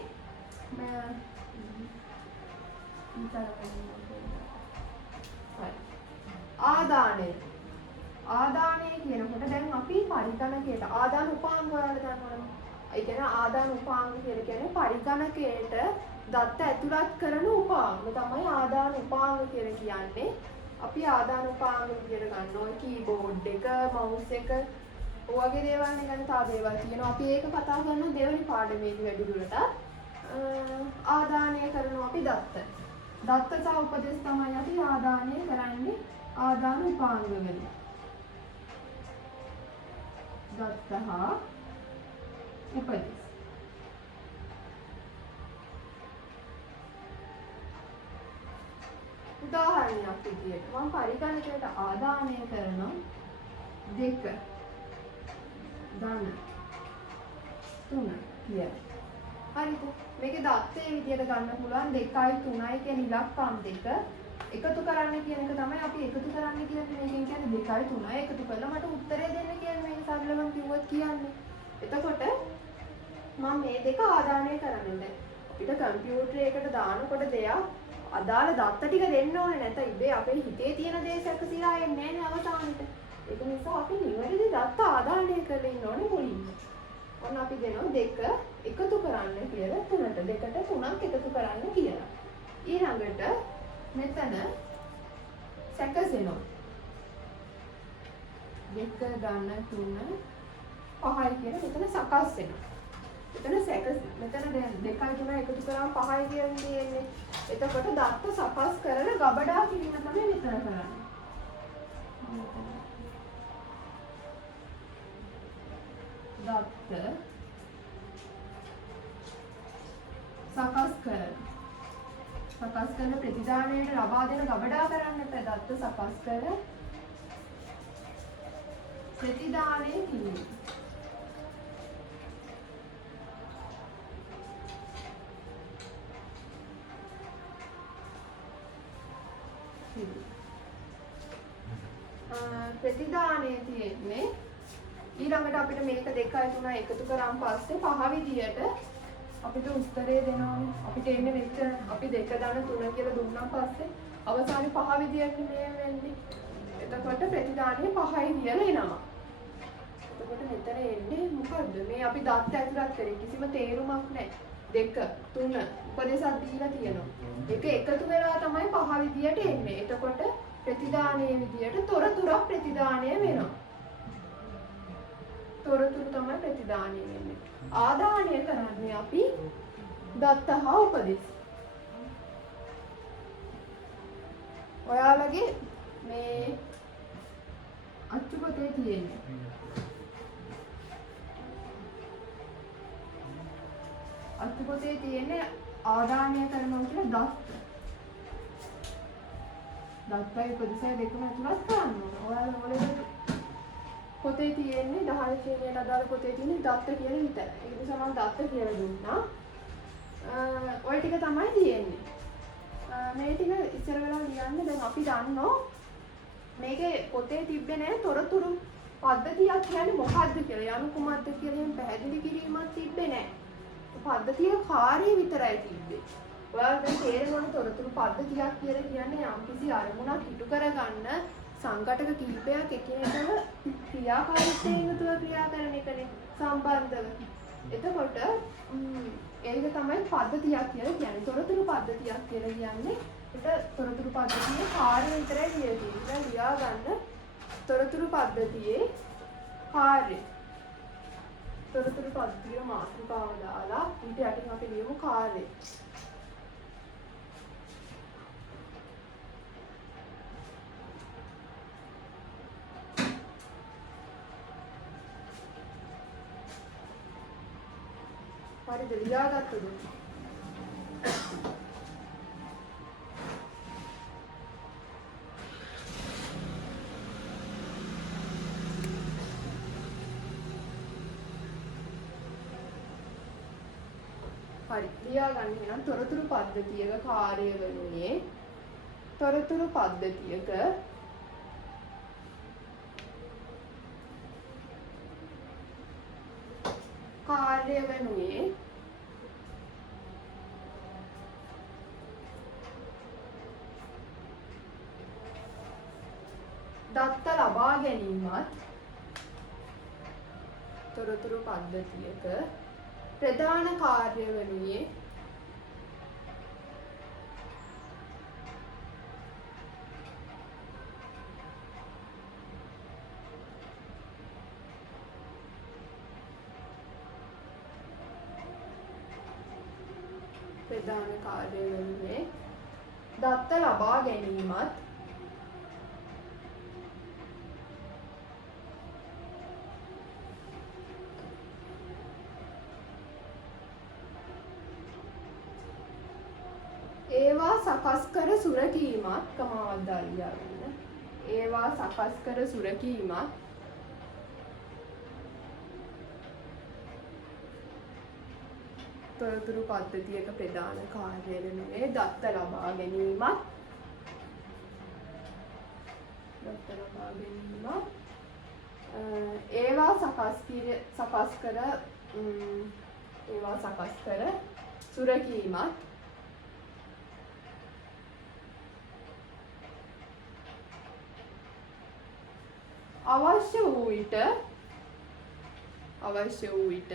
ආදානය. ආදානය කියනකොට දැන් අපි පරිගණකයට ආදාන උපාංග වලට ගන්නවා. ඒ කියන්නේ ආදාන උපාංග කියලා කියන්නේ පරිගණකයට දත්ත ඇතුළත් කරන උපාංග තමයි ආදාන උපාංග කියලා කියන්නේ. අපි ආදාන උපාංග විදියට ගන්නවා කීබෝඩ් එක, මවුස් එක, ඔය වගේ දේවල් නේ ගන්න තා දේවල් තියෙනවා. අපි ඒක කතා කරන දෙවෙනි පාඩමේදී වැඩිදුරට ආදානය කරනවා අපි දත්ත. දත්ත සහ උපදෙස් තමයි අපි ආදානය කරන්නේ ආදාන උපාංග වලින්. දත්ත හා උපදෙස්. උදාහරණයක් විදියට මම පරිගණකයට ආදානය කරන 2 ධන 3 කියලා. හරිද? මේකේ දත්තේ විදියට ගන්න පුළුවන් 2යි 3යි කියන ඉලක්කම් දෙක එකතු කරන්න කියන එක තමයි අපි එකතු කරන්න කියන්නේ. මේකෙන් කියන්නේ 2යි 3යි එකතු කරලා මට උත්තරය දෙන්න කියන්නේ. මේක සරලවම කිව්වොත් කියන්නේ. එතකොට මම මේ දෙක ආදානය කරන්නේ. අපිට කම්පියුටරයකට දානකොට දෙයක් අදාළ දත්ත ටික දෙන්න ඕනේ. නැත්නම් ඉබේ අපේ හිතේ තියෙන දේ සැකසීලා එන්නේ නැහැ අවසානෙට. ඒක නිසා අපි නිවැරදි දත්ත ආදානය කරලා ඉන්න ඕනේ මුලින්ම. ඔන්න අපි දෙනවා 2 එකතු කරන්න කියලා 3ට 2ට 3ක් එකතු කරන්න කියලා. ඊළඟට මෙතන සැකසෙනවා 2 ධන 3 5යි කියලා මෙතන සකස් වෙනවා. මෙතන දැන් 2යි 3යි එකතු කරාම 5යි කියන්නේ තියෙන්නේ. එතකොට දත්ත සකස් කරන ගබඩා කිරීම තමයි මෙතන කරන්නේ. දත්ත සකස් කරන ප්‍රතිදානයට ලබා දෙන ගබඩා කරන්න එපා. දත්ත සකස් කර ප්‍රතිදානය කිරීම. ප්‍රතිදානය තියෙන්නේ ඊළඟට අපිට මේක 2යි 3යි එකතු කරාන් පස්සේ 5 විදියට අපිට උත්තරේ දෙනවානේ. අපිට එන්නේ මෙච්චර අපි 2 ධන 3 කියලා දුන්නාන් පස්සේ අවසානයේ 5 විදියට මේ වෙන්නේ. එතකොට ප්‍රතිදානය 5යි කියලා එනවා. එතකොට මෙතන එන්නේ මොකද්ද? මේ අපි දත්ත ඇතුළත් කරේ කිසිම තේරුමක් නැහැ. 2 3 උපදේශයක් දීලා තියෙනවා. ඒක එකතු වෙලා තමයි 5 විදියට එන්නේ. එතකොට ප්‍රතිදානයේ විදියට තොරතුරක් ප්‍රතිදානය වෙනවා. තොරතුරු තමයි ප්‍රතිදානය වෙන්නේ. ආදානය කරන්නේ අපි දත්ත හා උපදෙස්. ඔයාලගේ මේ අච්චු පොතේ තියෙන්නේ. අච්චු පොතේ තියෙන්නේ ආදානය කරනවා කියලා දත්තයි උපදෙසයි දෙකම ඇතුළත් කරන්න ඕන. ඔයාලා මොලේ පොතේ තියෙන්නේ 10 ශ්‍රේණියට අදාළ පොතේ තියෙන්නේ දත්ත කියලා විතරයි. ඒ නිසා මම දත්ත කියලා දුන්නා. ඔය ටික තමයි තියෙන්නේ. මේ ටික ඉස්සර වෙලා ලියන්න. දැන් අපි දන්නෝ මේකේ පොතේ තිබ්බේ නැහැ තොරතුරු පද්ධතියක් කියන්නේ මොකද්ද කියලා. යනු කුමක්ද කියලා එහෙම පැහැදිලි කිරීමක් තිබ්බේ නැහැ. පද්ධතිය කාර්යය විතරයි තිබ්බේ. ඔයාලා දැන් තේරෙනවනේ තොරතුරු පද්ධතියක් කියලා කියන්නේ යම්කිසි අරමුණක් ඉටු කරගන්න සංඝටක කිහිපයක් එකිනෙකව ක්‍රියාකාරීත්වයෙන් යුතුව ක්‍රියා කරන එකනේ සම්බන්ධව. එතකොට ඒක තමයි පද්ධතියක් කියලා කියන්නේ. තොරතුරු පද්ධතියක් කියලා කියන්නේ. ඒක තොරතුරු පද්ධතියේ කාර්ය විතරයි කියලා තියෙනවා. ලියා ගන්න තොරතුරු පද්ධතියේ කාර්ය. තොරතුරු පද්ධතියේ මාතෘකාව දාලා ඊට යටින් අපි ලියමු කාර්ය. හරිද ලියාගත්තද? හරි ලියාගන්න එහෙනම් තොරතුරු පද්ධතියක කාර්ය වනුයේ තොරතුරු පද්ධතියක කාර්ය වනුයේ දත්ත ලබා ගැනීමත් තොරතුරු පද්ධතියක ප්‍රධාන කාර්ය වනුයේ ප්‍රධාන කාර්ය වනුයේ දත්ත ලබා ගැනීමත් ඒවා සකස් කර සුරකීමත් කමාවක් දාලා ගන්න. ඒවා සකස් කර සුරකීමත් තොරතුරු පද්ධතියක ප්‍රධාන කාර්යය වෙනුවේ දත්ත ලබා ගැනීමත් ඒවා සකස් කර සුරකීමත් අවශ්‍ය වූ විට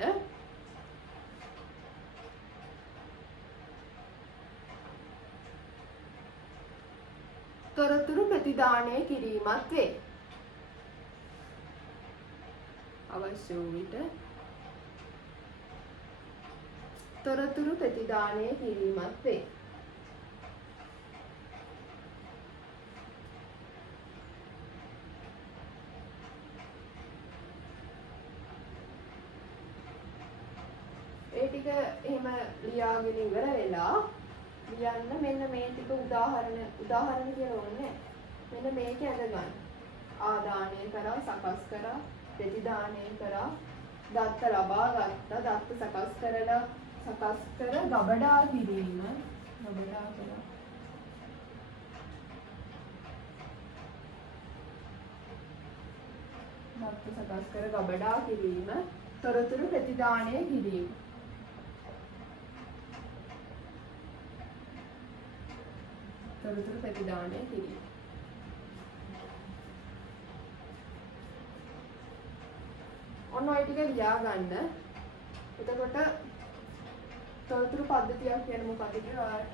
තොරතුරු ප්‍රතිදානය කිරීමත් වේ. අවශ්‍ය වූ විට තොරතුරු ප්‍රතිදානය කිරීමත් වේ. ඒ ටික එහෙම ලියාගෙන ඉවර වෙලා ලියන්න මෙන්න මේ ටික උදාහරණ කියලා ඕනේ. මෙන්න මේක ඇඳගන්න. ආදානය කරා, සකස් කරා, ප්‍රතිදානය කරා, දත්ත ලබා ගත්තා, දත්ත සකස් කර ගබඩා කිරීම, ගබඩා කරා. දත්ත සකස් කර ගබඩා කිරීම, තොරතුරු ප්‍රතිදානය කිරීම. තොරතුරු ප්‍රතිදානය කිරීම. ඔන්න ඔය ටික ලියා ගන්න. එතකොට තොරතුරු පද්ධතියක් කියන්නේ මොකක්ද කියලා ඔයාලට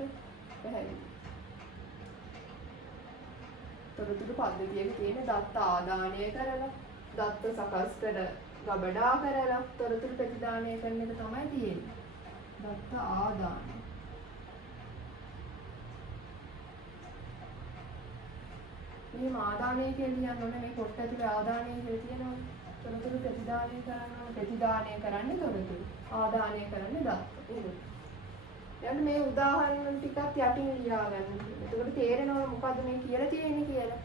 පැහැදිලි. තොරතුරු පද්ධතියක තියෙන දත්ත ආදානය කරලා, දත්ත සකස් කර ගබඩා කරලා තොරතුරු ප්‍රතිදානය කරන එක තමයි තියෙන්නේ. දත්ත ආදානය. මේ ආදානය කියලා කියන්නේ මේ කොට ඇතුලේ ආදානය කියලා තියෙනවා. තොරතුරු ප්‍රතිදානය කරනවා. ප්‍රතිදානය කරන්නේ තොරතුරු. ආදානය කරන්නේ දත්ත. එහෙනම් මේ උදාහරණ ටිකක් යටින් ලියා ගන්න. එතකොට තේරෙනවා මොකද්ද මේ කියලා තියෙන්නේ කියලා.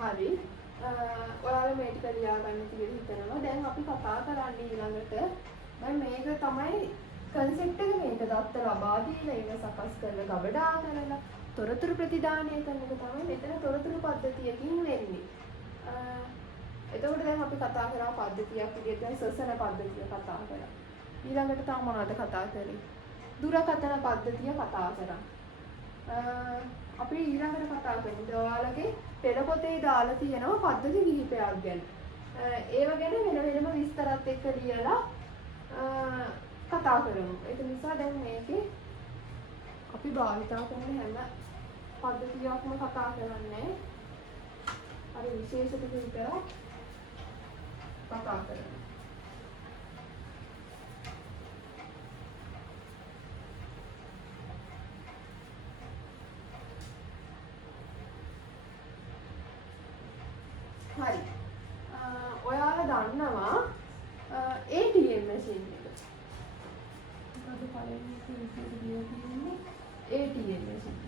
හරි. ඔයාලා මේ ටික ලියාගන්න කියලා හිතනවා. දැන් අපි කතා කරන්නේ ඊළඟට මම මේක තමයි කන්සෙප්ට් එක මේක දත්ත ලබා දීලා ඒක සකස් කරලා ගබඩා කරලා තොරතුරු ප්‍රතිදානය කරන එක තමයි මෙතන තොරතුරු පද්ධතියකින් වෙන්නේ. එතකොට දැන් අපි කතා කරා පද්ධතියක් විදිහට දැන් සසන පද්ධතිය කතා කරා. ඊළඟට තව මොනවද කතා කරේ? දුරකථන පද්ධතිය කතා කරා. අපි ඊළඟට කතා කරන්නේ ඔයාලගේ පෙළ පොතේ දාලා තියෙනවා පද්ධති කිහිපයක් ගැන. ඒව ගැන වෙන වෙනම විස්තරات එක්ක ලියලා කතා කරමු. ඒක නිසා දැන් මේකේ අපි භාවිතා කරන හැම පද්ධතියක්ම කතා කරන්නේ අර විශේෂ ටික විතරක් කතා කරමු. හරි. ඔයාලා දන්නවා ATM machine එක. මොකද පළවෙනි විදිහට තියෙන්නේ ATM machine.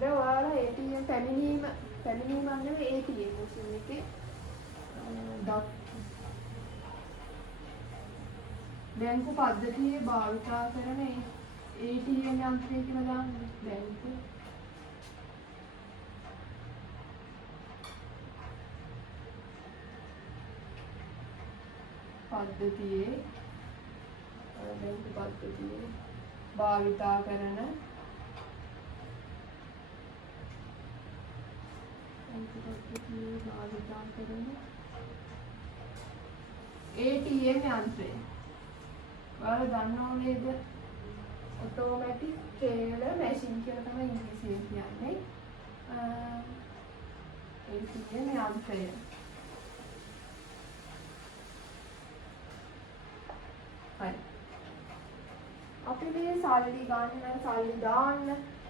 දැන් ඔයාලා ATM පැමිණීමක් නෙවෙයි ATM machine එකේ බැංකු පද්ධතියේ භාවිතා කරන ATM යන්ත්‍රය කියලා දාන්නේ බැංකු පද්ධතියේ බැංකු පද්ධතියේ භාවිතා කරන ATM යන්ත්‍රය. ඔයාලා දන්නව නේද? ඔටෝමැටික් ටෙලර් මැෂින් කියලා තමයි ඉංග්‍රීසියෙන් කියන්නේ. ATM යන්ත්‍රය. හරි. අපි මේ සල්ලි ගන්න, සල්ලි දාන්න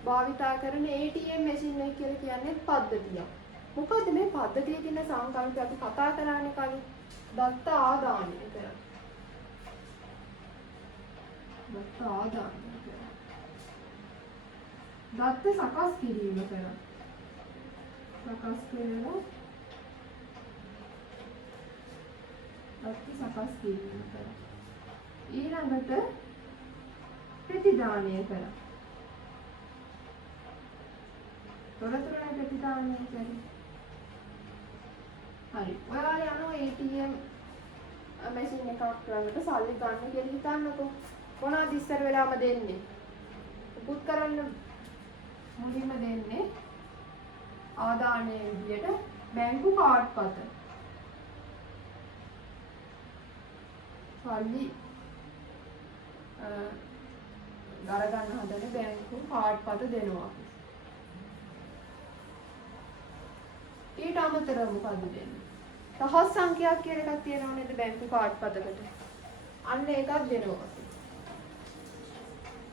භාවිතා කරන ATM මැෂින් එක කියලා කියන්නේ පද්ධතියක්. මොකද මේ පද්ධතියේ තියෙන සංකල්පය අපි කතා කරන්නේ කලින් දත්ත ආදානය කරා. දත්ත ආදානය කරා. දත්ත සකස් කිරීම කරා. සකස් කරලා දත්ත සකස් කිරීම කරා. ඊළඟට ප්‍රතිදානය කරා. තොරතුරු ප්‍රතිදානය කරා. හරි. ඔයාලා යනවා ATM මැෂින් එකක් ළඟට සල්ලි ගන්න කියලා හිතන්නකෝ. මොනවද ඉස්සර වෙලාම දෙන්නේ? උපුත් කරන්න මුලින්ම දෙන්නේ ආදානයේ විදියට බැංකු කාඩ් පත. සල්ලි ගන්න හදන බැංකු කාඩ් පත දෙනවා. ඊට අමතරව මොකද දෙන්නේ? රහස් සංඛ්‍යාවක් කියලා එකක් තියෙනව නේද බැංකු කාඩ් පතකට? අන්න ඒකක් දෙනවා.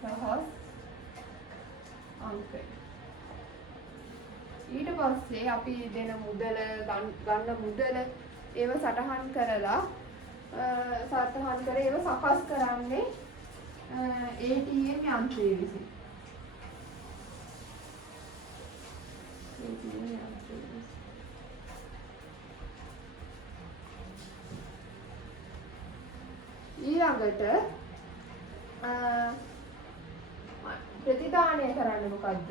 රහස් අංකය. ඊට පස්සේ අපි දෙන මුදල ගන්න මුදල ඒව සටහන් කරලා ඒව සකස් කරන්නේ ATM යන්ත්‍රය විසින්. ATM යන්ත්‍රය විසින්. ඊළඟට ප්‍රතිදානය කරන්න මොකද්ද?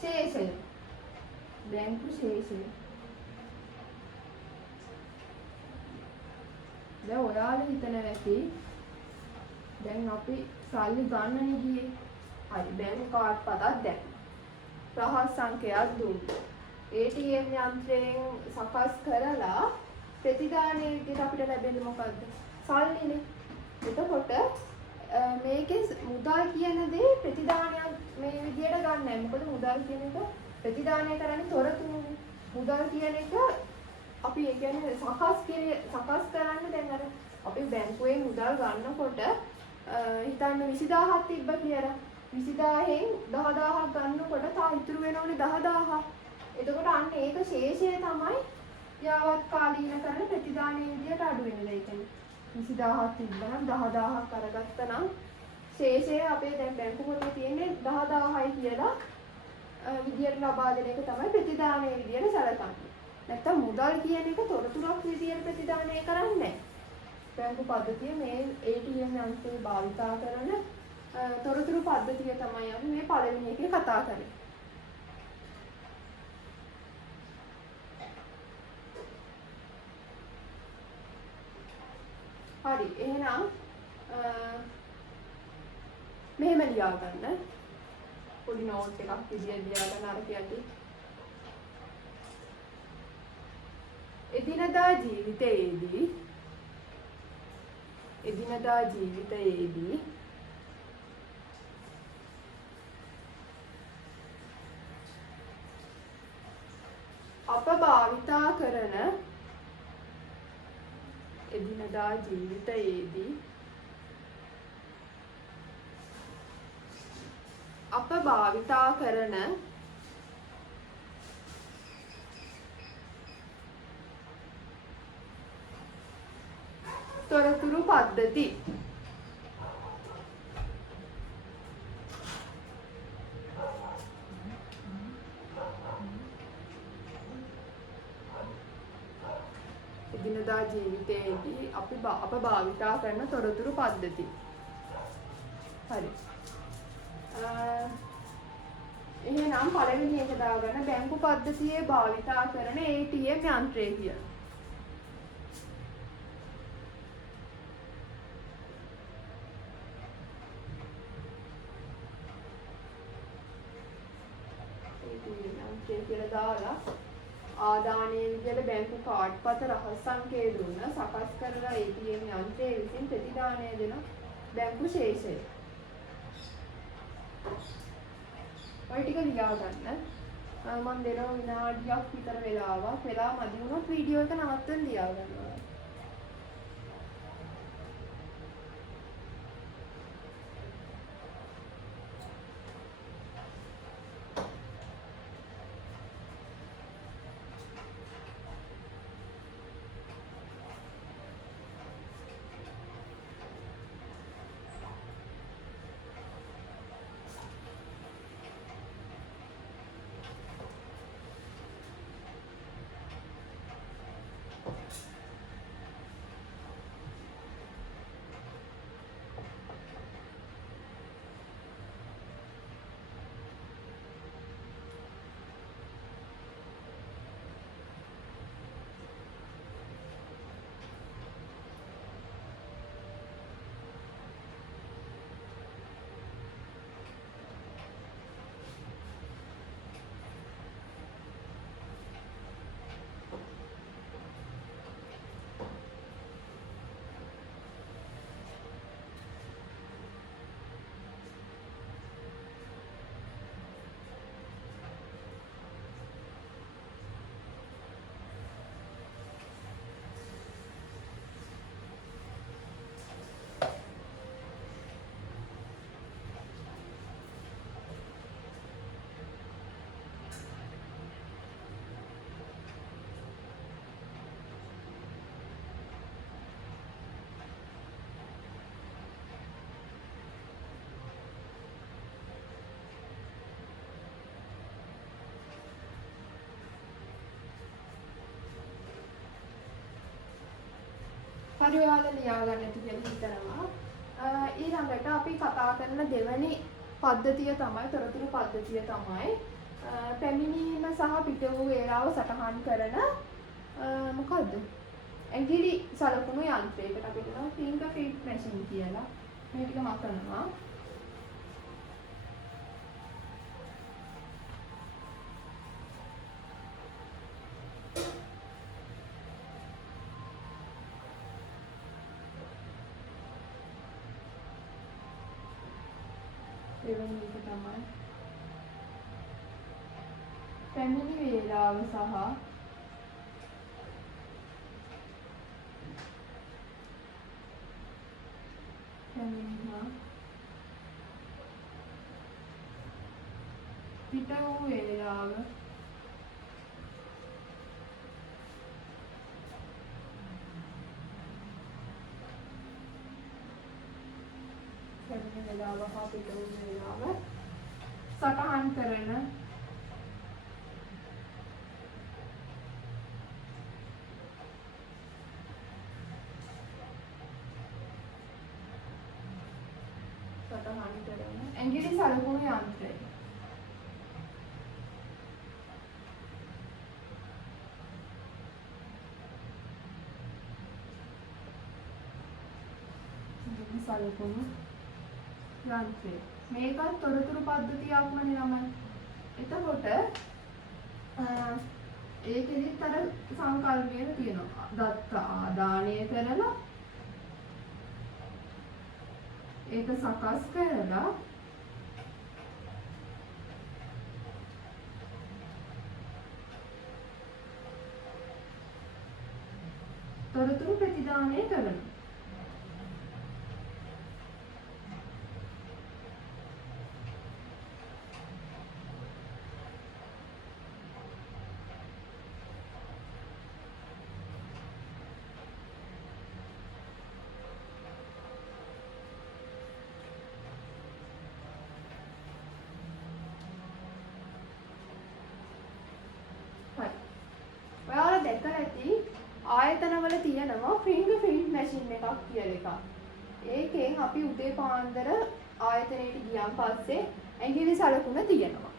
ශේෂය. බැංකු ශේෂය. දැන් ඔයාලා හිතන ඇති දැන් අපි සල්ලි ගන්නනේ ගියේ. හරි බැංකු කාඩ් පතක් දැන්. රහස් සංඛ්‍යාවක් දුන්නා. ATM යන්ත්‍රයෙන් සකස් කරලා ප්‍රතිදානයේ විදිහට අපිට ලැබෙන්නේ මොකද්ද? සල්ලිනේ. එතකොට මේකේ මුදල් කියන දේ ප්‍රතිදානයක් මේ විදියට ගන්න නැහැ. මොකද මුදල් කියන එක ප්‍රතිදානය කරන්නේ තොරතුරුනේ. මුදල් කියන එක අපි ඒ කියන්නේ සකස් කරන්න දැන් අර අපි බැංකුවේ මුදල් ගන්නකොට හිතන්න 20000ක් තිබ්බ කියලා. 20000න් 10000ක් ගන්නකොට තා ඉතුරු වෙනවනේ 10000ක්. එතකොට අන්න ඒක ශේෂය තමයි යාවත් කාලීන කරන ප්‍රතිදානයේ විදියට අඩු වෙන දේ. 20000ක් තිබ්බනම් 10000ක් අරගත්තා නම් ශේෂය අපේ දැන් බැංකු පොතේ තියෙන්නේ 10000යි කියලා විදියට ලබා දෙන එක තමයි ප්‍රතිදානයේ විදියට සැලකන්නේ. නැත්තම් මුදල් කියන එක තොරතුරක් විදියට ප්‍රතිදානය කරන්නේ නැහැ. බැංකු පද්ධතිය මේ ATM යන්ත්‍රය භාවිතා කරන තොරතුරු පද්ධතිය තමයි අපි මේ පළවෙනි එකේ කතා කරන්නේ. හරි එහෙනම් මෙහෙම ලියා ගන්න. පොඩි නෝට් එකක් විදියට ලියා ගන්න අර කියටි. එදිනදා ජීවිතයේදී අප භාවිතා කරන තොරතුරු පද්ධති එදිනදා ජීවිතයේදී අප භාවිතා කරන තොරතුරු පද්ධති. හරි. එහෙනම් පළවෙනි එක දාගන්න බැංකු පද්ධතියේ භාවිතා කරන ATM යන්ත්‍රය කියලා. කියලා දාලා ආදානයේ විදියට බැංකු කාඩ් පත රහස් සංකේය දුන්න සකස් කරලා ATM යන්ත්‍රයේ විසින් ප්‍රතිදානය දෙන බැංකු ශේෂය. ඔය ටික ලියා ගන්න. මම දෙනවා විනාඩියක් විතර වෙලාවක්. වෙලා මදි වුණොත් වීඩියෝ එක නවත්තන්න ලියා ගන්නවා. හරි ඔයාලා ලියා ගන්න ඇති කියලා හිතනවා. ඊළඟට අපි කතා කරන දෙවැනි පද්ධතිය තමයි තොරතුරු පද්ධතිය තමයි පැමිණීම සහ පිට වූ වේලාව සටහන් කරන මොකද්ද? ඇඟිලි සලකුණු යන්ත්‍රයකට අපි කියනවා finger print machine කියලා. මේ ටික මම කරනවා. දෙවෙනි එක තමයි පැමිණි වේලාව සහ පැමිණීම පිට වූ වේලාව පැමිණි වේලාව හා පිට වූ වේලාව සටහන් කරන කරන ඇඟිලි සලකුණු යන්ත්‍රය. සලකුණු යන්ත්‍රය. මේකත් තොරතුරු පද්ධතියක්ම නෙමෙයි. එතකොට ඒකෙදිත් අර සංකල්පය තියෙනවා. දත්ත ආදානය කරලා ඒක සකස් කරලා තොරතුරු ප්‍රතිදානය කරනවා. ඔයාලා දැකලා ඇති ආයතනවල තියෙනවා ෆින්ගර් ප්‍රින්ට් මැෂින් එකක් කියලා එකක්. ඒකෙන් අපි උදේ පාන්දර ආයතනයට ගියන් පස්සේ ඇඟිලි සලකුණ තියෙනවා.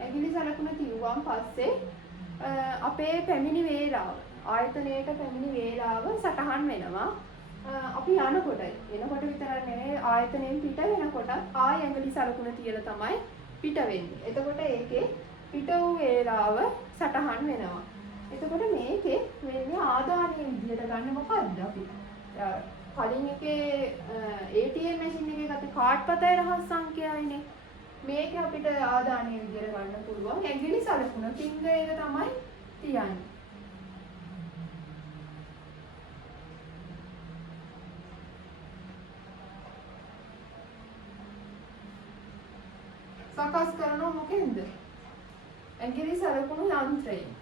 ඇඟිලි සලකුණ තියුවාන් පස්සේ අපේ පැමිණි වේලාව ආයතනයට පැමිණි වේලාව සටහන් වෙනවා. අපි එනකොට විතරක් නෙවෙයි ආයතනයෙන් පිට වෙනකොට ආය ඇඟිලි සලකුණ තියලා තමයි පිට වෙන්නේ. එතකොට ඒකේ පිට වූ වේලාව සටහන් වෙනවා. එතකොට මේකේ වෙන්නේ ආදානයේ විදියට ගන්න මොකද්ද අපි? කලින් එකේ ATM මැෂින් එකේ ගත්ත කාඩ් පතේ රහස් සංඛ්‍යාවයිනේ. මේක අපිට ආදානයේ විදියට ගන්න පුළුවන්. ඇඟිලි සලකුණ ෆින්ගර් එක තමයි තියන්නේ. සකස් කරනවා මොකෙන්ද? ඇඟිලි සලකුණු යන්ත්‍රයෙන්.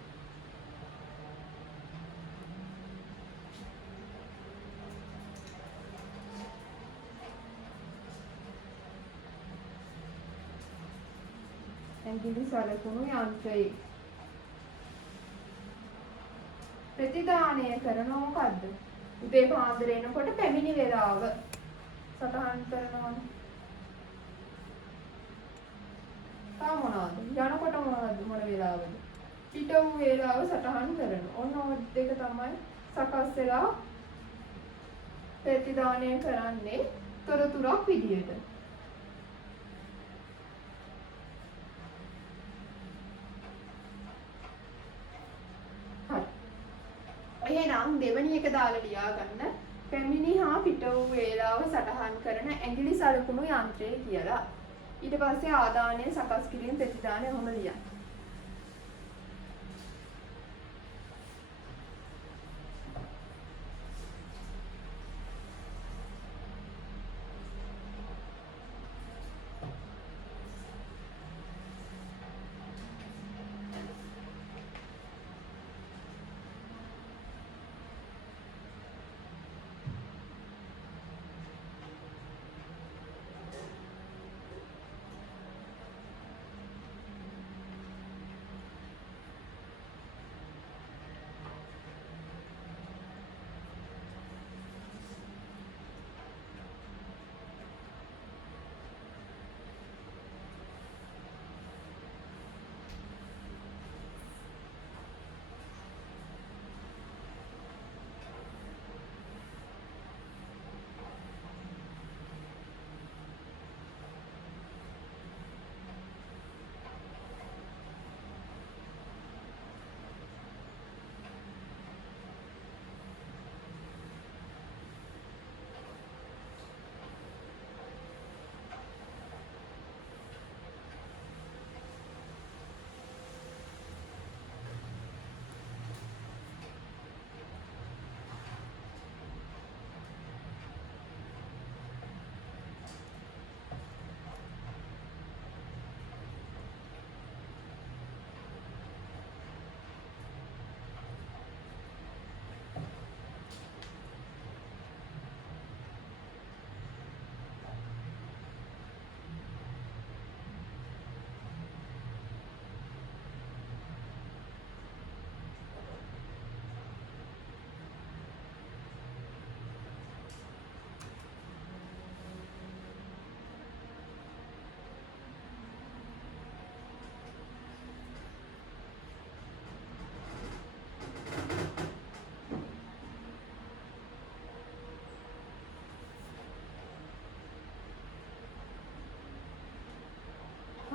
ඇඟිලි සලකුණු යන්ත්‍රයෙන් ප්‍රතිදානය කරන මොකද්ද? උදේ පාන්දර එනකොට පැමිණි වේලාව සටහන් කරනවනේ. තා මොනවද? යනකොට මොන වේලාවද? පිට වූ වේලාව සටහන් කරනවා. ඔන්න ඔය දෙක තමයි සකස් වෙලා ප්‍රතිදානය කරන්නේ තොරතුරක් විදියට. එහෙනම් දෙවැනි එක දාලා ලියා ගන්න. පැමිණි හා පිට වූ වේලාව සටහන් කරන ඇඟිලි සලකුණු යන්ත්‍රය කියලා. ඊට පස්සේ ආදානය සකස් කිරීම ප්‍රතිදානය ඔහොම ලියන්න.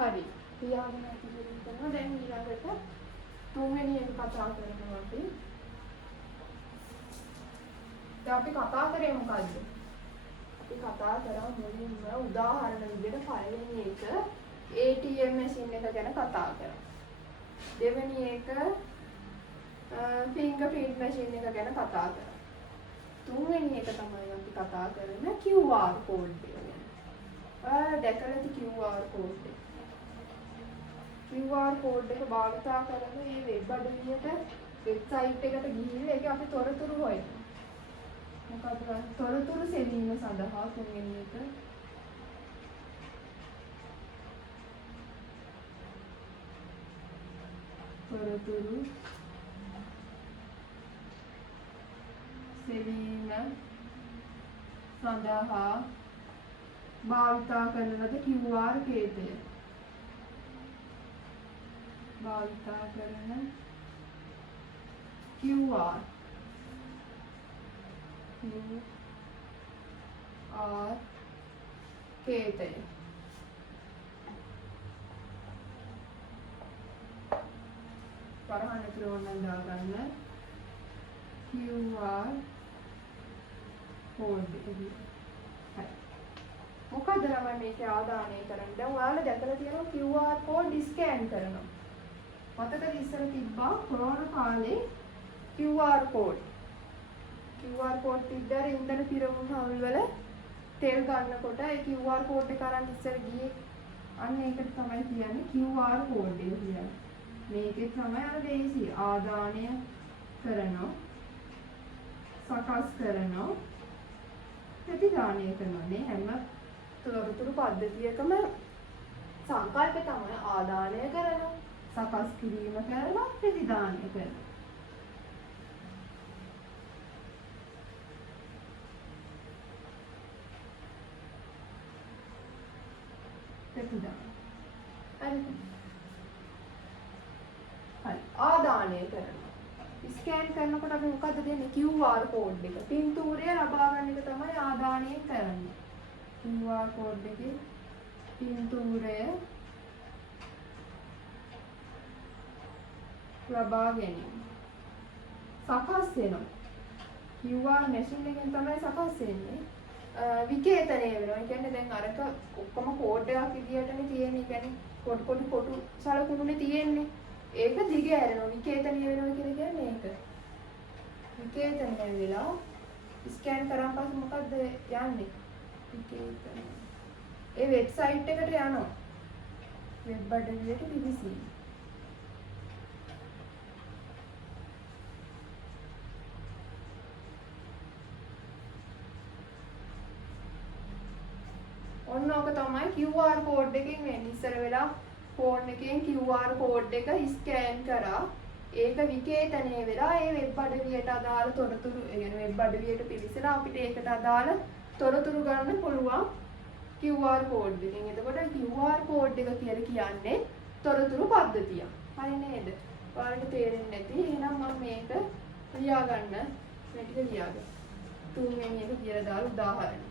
හරි. තියාගෙන ඉතිරි කරනවා. දැන් ඊළඟට තුන්වෙනි එක කතා කරනවා අපි. දැන් අපි කතා කරේ මොකද්ද? අපි කතා කරා මුලින්ම උදාහරණ විදිහට පළවෙනි එක ATM මැෂින් එක ගැන කතා කරා. දෙවෙනි එක fingerprint machine එක ගැන කතා කරා. තුන්වෙනි එක තමයි අපි කතා කරන QR code එක ගැන. ඔයාලා දැකලා ඇති QR code එක. QR code එක භාවිතා කරන මේ වෙබ් අඩවියට වෙබ්සයිට් එකට ගිහිල්ලා ඒක අපි තොරතුරු හොයනවා. මොකද තොරතුරු සෙවීම සඳහා තුන්වෙනි එක තොරතුරු සෙවීම සඳහා භාවිතා කරන ලද QR කේතය. භාවිතා කරන QR කේතය. පරහන ක්‍රෝණන් දාගන්න QR code එක. හරි. මොකද ළමයි මේක ආදානය කරන්න. දැන් ඔයාලා දැකලා තියෙනවා QR code ස්කෑන් කරනවා. මතකද ඉස්සර තිබ්බා කොරෝනා කාලේ QR code. QR code තිබ්බා ඉන්දන පිරවුම් හවුල් වල තෙල් ගන්නකොට ඒ QR code එක අරන් ඉස්සර ගියේ. අන්න ඒකට තමයි කියන්නේ QR code එක කියන්නේ. මේකේ තමයි අර දේශී ආදානය කරනවා. සකස් කරනවා. ප්‍රතිදානය කරනවා. මේ හැම තොරතුරු පද්ධතියකම සංකල්ප තමයි ආදානය කරනවා. සකස් කිරීම කරනවා. ප්‍රතිදානය කරනවා. ප්‍රතිදාන. හරි. ආදානය කරනවා. ස්කෑන් කරනකොට අපි මොකද දෙන්නේ? QR code එක. පින්තූරය ලබා ගන්න එක තමයි ආදානය කරන්නේ. QR code එකේ පින්තූරය ලබා ගැනීම. සකස් වෙනවා. QR මැෂින් එකෙන් තමයි සකස් වෙන්නේ. විකේතනය වෙනවා. ඒ කියන්නේ දැන් අරක ඔක්කොම කෝඩ් එකක් විදියටනේ තියෙන්නේ. ඒ කියන්නේ කොටු සලකුණුනේ තියෙන්නේ. ඒක දිග ඇරෙනවා. විකේතනය වෙනවා කියන්නේ මේක. විකේතනය වෙලා ස්කෑන් කරාන් පස්සේ මොකද්ද යන්නේ? විකේතනය. ඒ වෙබ්සයිට් එකට යනවා. වෙබ් අඩවියට BBC. ඔන්න ඔක තමයි QR code එකෙන් වෙන්නේ. ඉස්සර වෙලා ෆෝන් එකෙන් QR code එක ස්කෑන් කරා. ඒක විකේතනය වෙලා ඒ වෙබ් අඩවියට අදාළ තොරතුරු, ඒ කියන්නේ වෙබ් අඩවියට පිවිසලා අපිට ඒකට අදාළ තොරතුරු ගන්න පුළුවන් QR code එකෙන්. එතකොට QR code එක කියලා කියන්නේ තොරතුරු පද්ධතිය. හරි නේද? ඔයාලට තේරෙන්නේ නැති. එහෙනම් මම මේක ලියා ගන්න. මේ ටික ලියාගන්න. තුන්වෙනි එක කියලා දාලා උදාහරණ.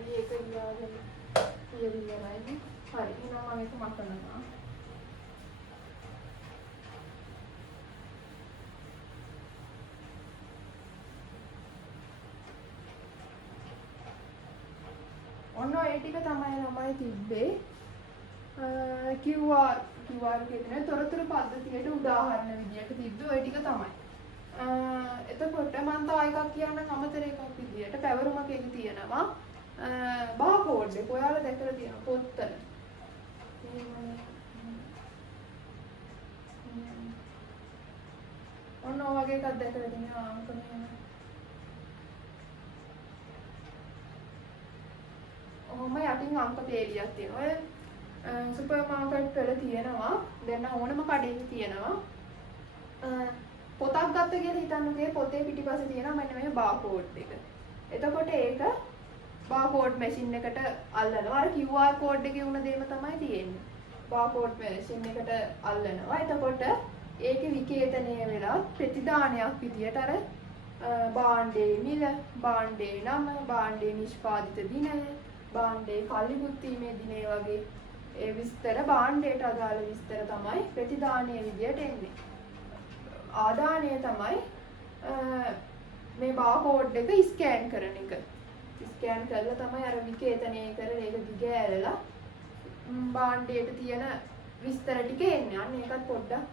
හරි ඒක ඉඳලාගෙන ඉවරයි. හරි එහෙනම් මම ඒක මතනවා. ඔන්න ඒ ටික තමයි ළමයි තිබ්බේ. QR කියන තොරතුරු පද්ධතියට උදාහරණ විදියට තිබ්බේ ওই ටික තමයි. එතකොට මම තව එකක් කියන්නම් අමතර එකක් විදියට පැවරුමක එක තියෙනවා. බාකෝඩ් එක ඔයාලා දැකලා තියෙනවා පොත්වල. ඔන්න ඔය වගේ එකක් දැකලා තියෙනවා අංක මෙහෙම. ඔහොම යටින් අංක පේලියක් තියෙනවා. ඔය සුපර් මාකට් වල තියෙනවා. දැන් ඕනම කඩේක තියෙනවා. පොතක් ගත්ත කියලා හිතන්නකෝ පොතේ පිටිපස්සේ තියෙනවා මෙන්න මේ බාකෝඩ් එක. එතකොට ඒක බාකෝඩ් මැෂින් එකට අල්ලනවා. අර QR කෝඩ් එකේ උන දෙයම තමයි තියෙන්නේ. බාකෝඩ් මැෂින් එකට අල්ලනවා. එතකොට ඒකේ විකේතනය වෙලා ප්‍රතිදානයක් විදියට අර භාණ්ඩේ මිල, භාණ්ඩේ නම, භාණ්ඩේ නිෂ්පාදිත දිනය, භාණ්ඩේ කල්ලිකුත් වීමේ දිනය වගේ ඒ විස්තර භාණ්ඩයට අදාළ විස්තර තමයි ප්‍රතිදානයේ විදියට එන්නේ. ආදානය තමයි මේ බාකෝඩ් එක ස්කෑන් කරන එක. ස්කෑන් කරලා තමයි අර විකේතනය කරලා ඒක දිග ඇරලා භාණ්ඩයට තියෙන විස්තර ටික එන්නේ. අන්න ඒකත් පොඩ්ඩක්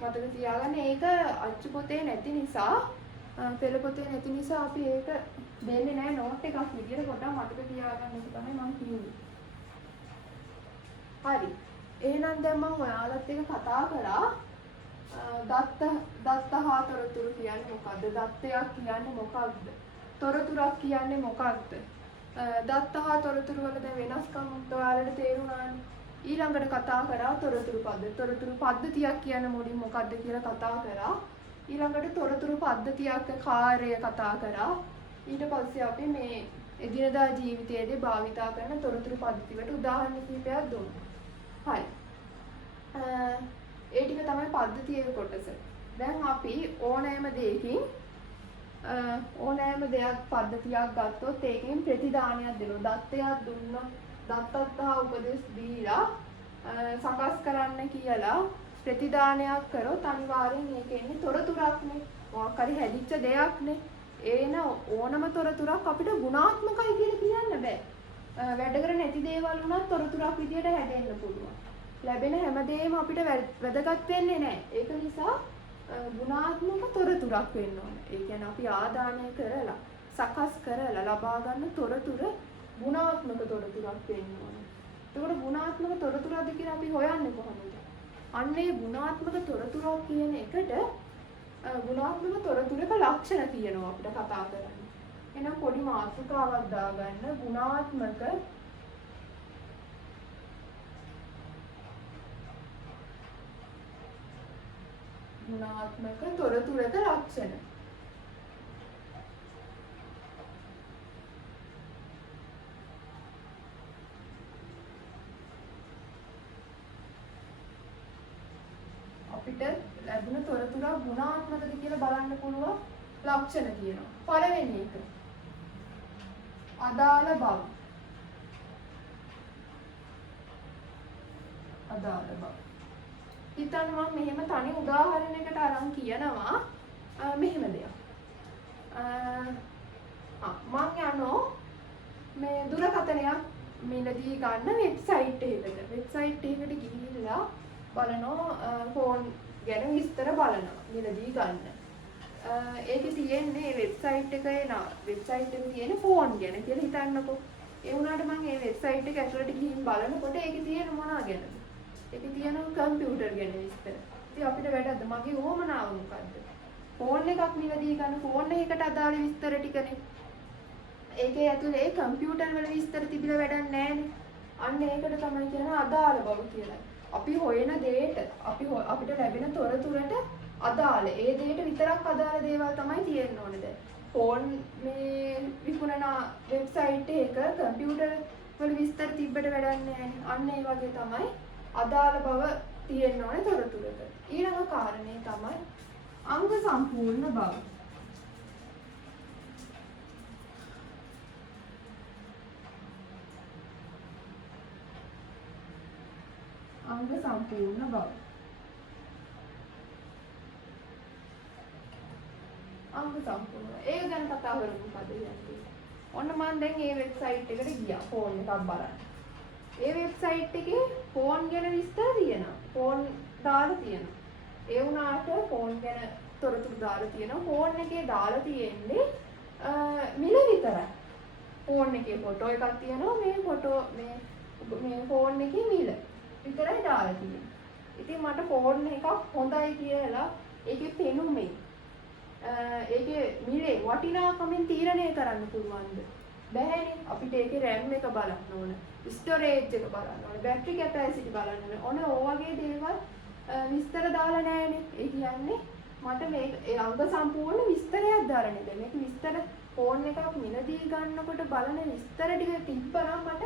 මතක තියාගන්න. ඒක අච්චු පොතේ නැති නිසා පෙළ පොතේ නැති නිසා අපි ඒක දෙන්නේ නැහැ නෝට් එකක් විදියට පොඩ්ඩක් මතක තියාගන්න එක තමයි මම කියන්නේ. හරි. එහෙනම් දැන් මම ඔයාලත් එක්ක කතා කරා දත්ත හා තොරතුරු කියන්නේ මොකද්ද? දත්තයක් කියන්නේ මොකක්ද? තොරතුරක් කියන්නේ මොකක්ද? දත්ත හා තොරතුරු වල දැන් වෙනස්කම් ඔයාලට තේරුණානේ. ඊළඟට කතා කරා තොරතුරු පද්ධතිය. තොරතුරු පද්ධතියක් කියන්නේ මොඩින් මොකද්ද කියලා කතා කරා. ඊළඟට තොරතුරු පද්ධතියක් කාර්යය කතා කරා. ඊට පස්සේ අපි මේ එදිනදා ජීවිතයේදී භාවිතා කරන තොරතුරු පද්ධතියට උදාහරණ කිහිපයක් දුන්නා. හරි. ඒ ටික තමයි පද්ධතියේ කොටස. දැන් අපි ඕනෑම දෙයකින් ඕනෑම දෙයක් පද්ධතියක් ගත්තොත් ඒකෙන් ප්‍රතිදානයක් දෙනවා. දත්තයක් දුන්නොත් දත්තත් හා උපදෙස් දීලා සකස් කරන්න කියලා ප්‍රතිදානයක් කරොත් අනිවාර්යෙන් ඒක එන්නේ තොරතුරක්නේ. මොකක් හරි හැදිච්ච දෙයක්නේ. ඒන ඕනම තොරතුරක් අපිට ගුණාත්මකයි කියලා කියන්න බෑ. වැඩ කර නැති දේවල් වුණත් තොරතුරක් විදියට හැදෙන්න පුළුවන්. ලැබෙන හැමදේම අපිට වැදගත් වෙන්නේ නැහැ. ඒක නිසා ගුණාත්මක තොරතුරක් වෙන්න ඕනේ. ඒ කියන්නේ අපි ආදානය කරලා සකස් කරලා ලබා ගන්න තොරතුර ගුණාත්මක තොරතුරක් වෙන්න ඕනේ. ඒකට ගුණාත්මක තොරතුරක්ද කියලා අපි හොයන්නේ කොහොමද? අන්නේ ගුණාත්මක තොරතුරක් කියන එකට ගුණාත්මක තොරතුරක ලක්ෂණ කියනවා අපිට කතා කරන්න. එහෙනම් පොඩි මාතෘකාවක් දාගන්න ගුණාත්මක තොරතුරක ලක්ෂණ. අපිට ලැබුණ තොරතුරක් ගුණාත්මකද කියලා බලන්න පුළුවන් ලක්ෂණ කියනවා. පළවෙනි එක අදාළ බව. අදාළ බව. හිතන්න මම මෙහෙම තනි උදාහරණයකට අරන් කියනවා මෙහෙම දෙයක්. මම යනවා මේ දුරකථනයක් මිලදී ගන්න වෙබ්සයිට් එකකට. වෙබ්සයිට් එකකට ගිහිල්ලා බලනවා ෆෝන් ගැන විස්තර බලනවා මිලදී ගන්න. ඒකේ තියෙන්නේ වෙබ්සයිට් එකේ වෙබ්සයිට් එකේ තියෙන ෆෝන් ගැන කියලා හිතන්නකෝ. ඒ වුණාට මම මේ වෙබ්සයිට් එක ඇතුළට ගිහින් බලනකොට ඒකේ තියෙන මොනවා ගැනද? ඒකේ තියෙන කම්පියුටර් ගැන විස්තර. ඉතින් අපිට වැඩක්ද මගේ ඕමනාව මොකද්ද? ෆෝන් එකක් මිලදී ගන්න ෆෝන් එකකට අදාළ විස්තර ටිකනේ. ඒකේ ඇතුලේ කම්පියුටර් වල විස්තර තිබිලා වැඩක් නැහැනේ. අන්න ඒකට තමයි කියන්නේ අදාළ බව කියලා. අපි හොයන දෙයට අපිට ලැබෙන තොරතුරට අදාළ ඒ දෙයට විතරක් අදාළ දේවල් තමයි තියෙන්න ඕනේ දැන්. ෆෝන් මේ විකුණන වෙබ්සයිට් එක කම්පියුටර් වල විස්තර තිබ්බට වැඩක් නැහැ. අන්න ඒ වගේ තමයි අදාළ බව තියෙන්න ඕනේ තොරතුරට. ඊළඟ කාරණේ තමයි අංග සම්පූර්ණ බව. අංග සම්පූර්ණ බව. අංග සම්පූර්ණ. ඒක ගැන කතා කරමු මොකද කියන්නේ. ඔන්න මම දැන් මේ වෙබ්සයිට් එකට ගියා ෆෝන් එකක් බලන්න. ඒ වෙබ්සයිට් එකේ ෆෝන් ගැන විස්තර තියෙනවා. ෆෝන් දාලා තියෙනවා. ඒ වුණාට ෆෝන් ගැන තොරතුරු දාලා තියෙනවා. ෆෝන් එකේ දාලා තියෙන්නේ මිල විතරයි. ෆෝන් එකේ ෆොටෝ එකක් තියෙනවා. මේ ෆොටෝ මේ ෆෝන් එකේ මිල විතරයි දාලා තියෙන්නේ. ඉතින් මට ෆෝන් එකක් හොඳයි කියලා ඒකේ පෙනුමේ ඒකේ මිලේ වටිනාකමින් තීරණය කරන්න පුළුවන්ද? බැහැනේ. අපිට ඒකේ RAM එක බලන්න ඕන, ස්ටෝරේජ් එක බලන්න ඕන, බැටරි කැපැසිටි බලන්න ඕන. ඔන්න ඔය වගේ දේවල් විස්තර දාලා නැහැනේ. ඒ කියන්නේ මට මේ අංග සම්පූර්ණ විස්තරයක් දාලා නේද? මේක විස්තර ෆෝන් එකක් මිලදී ගන්නකොට බලන විස්තර ටික තිබ්බනම් මට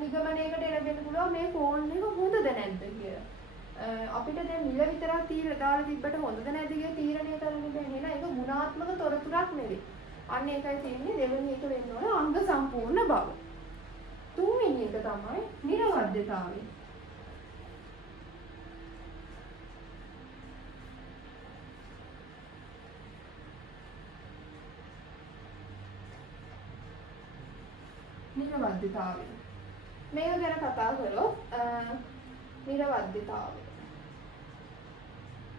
නිගමනයකට එළවෙන්න පුළුවන් මේ ෆෝන් එක හොඳද නැද්ද කියලා. අපිට දැන් මිල විතරක් දාලා තිබ්බට හොඳද නැද්ද කියලා තීරණය කරන්න බෑ නේද? ඒක ගුණාත්මක තොරතුරක් නෙවෙයි. අන්න ඒකයි තියෙන්නේ. දෙවෙනි එක වෙන්න ඕන අංග සම්පූර්ණ බව. තුන්වෙනි එක තමයි නිර්වද්‍යතාවය. නිර්වද්‍යතාවය. මේක ගැන කතා කරොත් නිර්වද්‍යතාවය.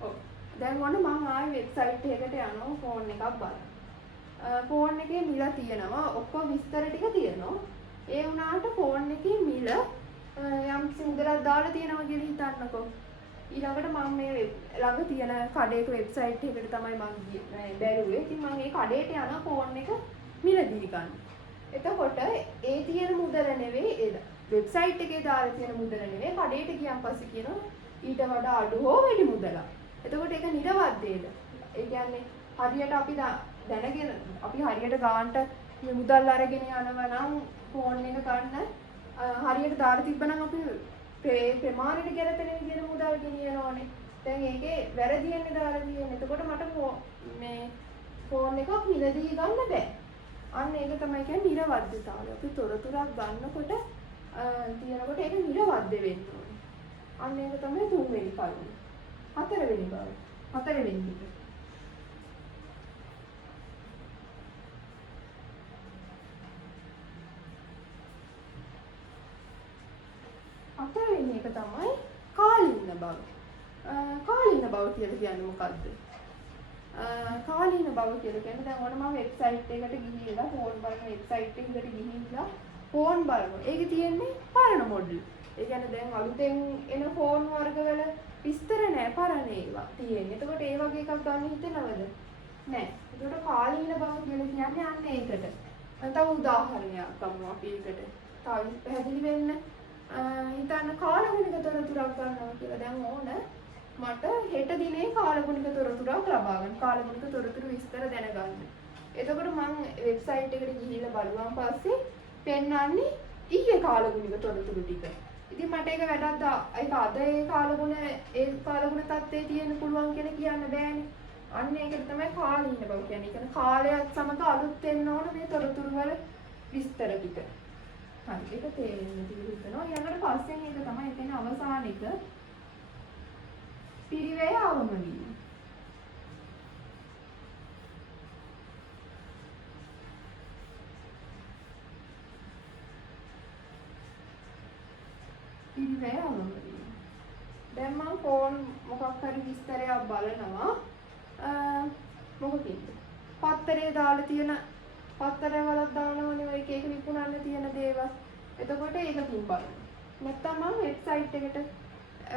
ඔව්. දැන් ඔන්න මම ආයේ වෙබ්සයිට් එකකට යනවා ෆෝන් එකක් බලන්න. ෆෝන් එකේ මිල තියෙනවා. ඔක්කොම විස්තර ටික තියෙනවා. ඒ වුණාට ෆෝන් එකේ මිල යම් සින්දරක් දාලා තියෙනවා කියලා හිතන්නකෝ. ඊළඟට මම මේ ළඟ තියෙන කඩේක වෙබ්සයිට් එකකට තමයි මම බැලුවේ. ඉතින් මම මේ කඩේට යන ෆෝන් එක මිලදී ගන්න. එතකොට ඒ තියෙන මුදල නෙවෙයි ඒ වෙබ්සයිට් එකේ දාලා තියෙන මුදල නෙවෙයි කඩේට ගියන් පස්සේ කියනවා ඊට වඩා අඩු හෝ වැඩි මුදලක්. එතකොට ඒක නිර්වද්‍යයද? ඒ කියන්නේ හරියට අපි දැනගෙන අපි හරියට ගානට මුදල් අරගෙන යනවා නම් ෆෝන් එක ගන්න හරියට දාලා තිබ්බනම් අපි ප්‍රමාණයට ගැලපෙන විදිහට මුදල් ගෙනියනවානේ. දැන් ඒකේ වැරදියන්නේ දාලා තියෙන්නේ. එතකොට මට මේ ෆෝන් එකක් මිලදී ගන්න බෑ. අන්න ඒක තමයි කියන්නේ නිර්වද්‍යතාවය. අපි තොරතුරක් ගන්නකොට තියනකොට ඒක නිර්වද්‍ය වෙන්න ඕනේ. අන්න ඒක තමයි තුන්වෙනි කරුණ. හතරවෙනි බව. හතරවෙනි එක. හතරවෙනි එක තමයි කාලීන බව. කාලීන බව කියලා කියන්නේ මොකද්ද? කාලීන බව කියලා කියන්නේ දැන් ඔන්න මම වෙබ්සයිට් එකකට ගිහිල්ලා ෆෝන් බලන වෙබ්සයිට් එකකට ගිහිල්ලා ෆෝන් බලනවා. ඒකේ තියෙන්නේ පරණ මොඩල්. ඒ කියන්නේ දැන් අලුතෙන් එන ෆෝන් වර්ගවල විස්තර නැහැ පරණ ඒවා තියෙන්නේ. එතකොට ඒ වගේ එකක් ගන්න හිතනවද? නැහැ. ඒකට කාලීන බව කියලා කියන්නේ අන්න ඒකට. තව උදාහරණයක් ගමු අපි ඒකට. තව පැහැදිලි වෙන්න. හිතන්න කාලගුණික තොරතුරක් ගන්නවා කියලා දැන් ඕන මට හෙට දිනේ කාලගුණික තොරතුරක් ලබා ගන්න. කාලගුණික තොරතුරු විස්තර දැනගන්න. එතකොට මම වෙබ්සයිට් එකට ගිහිල්ලා බලුවාන් පස්සේ පෙන්වන්නේ ඊයේ කාලගුණික තොරතුරු ටික. ඉතින් මට ඒක වැඩක් ඒක අද ඒ කාලගුණ තත්ත්වයේ තියෙන්න පුළුවන් කියලා කියන්න බෑනේ. අන්න ඒකට තමයි කාලීන බව කියන්නේ. ඒ කියන්නේ කාලයත් සමග අලුත් වෙන්න ඕන මේ තොරතුරු වල විස්තර ටික. හරි ඒක තේරෙන්න තිබුණා. ඊළඟට පස්වෙනි එක තමයි එතන අවසාන එක පිරිවැය අවම වීම. පිරිවැය අවම වීම. දැන් මම ෆෝන් මොකක් හරි විස්තරයක් බලනවා. මොකකින්ද? පත්තරේ දාලා තියෙන පත්තරවලක් දානවනේ ඔය එක විකුණන්න තියෙන දේවල්. එතකොට ඒකකින් බලනවා. නැත්නම් මම වෙබ්සයිට් එකට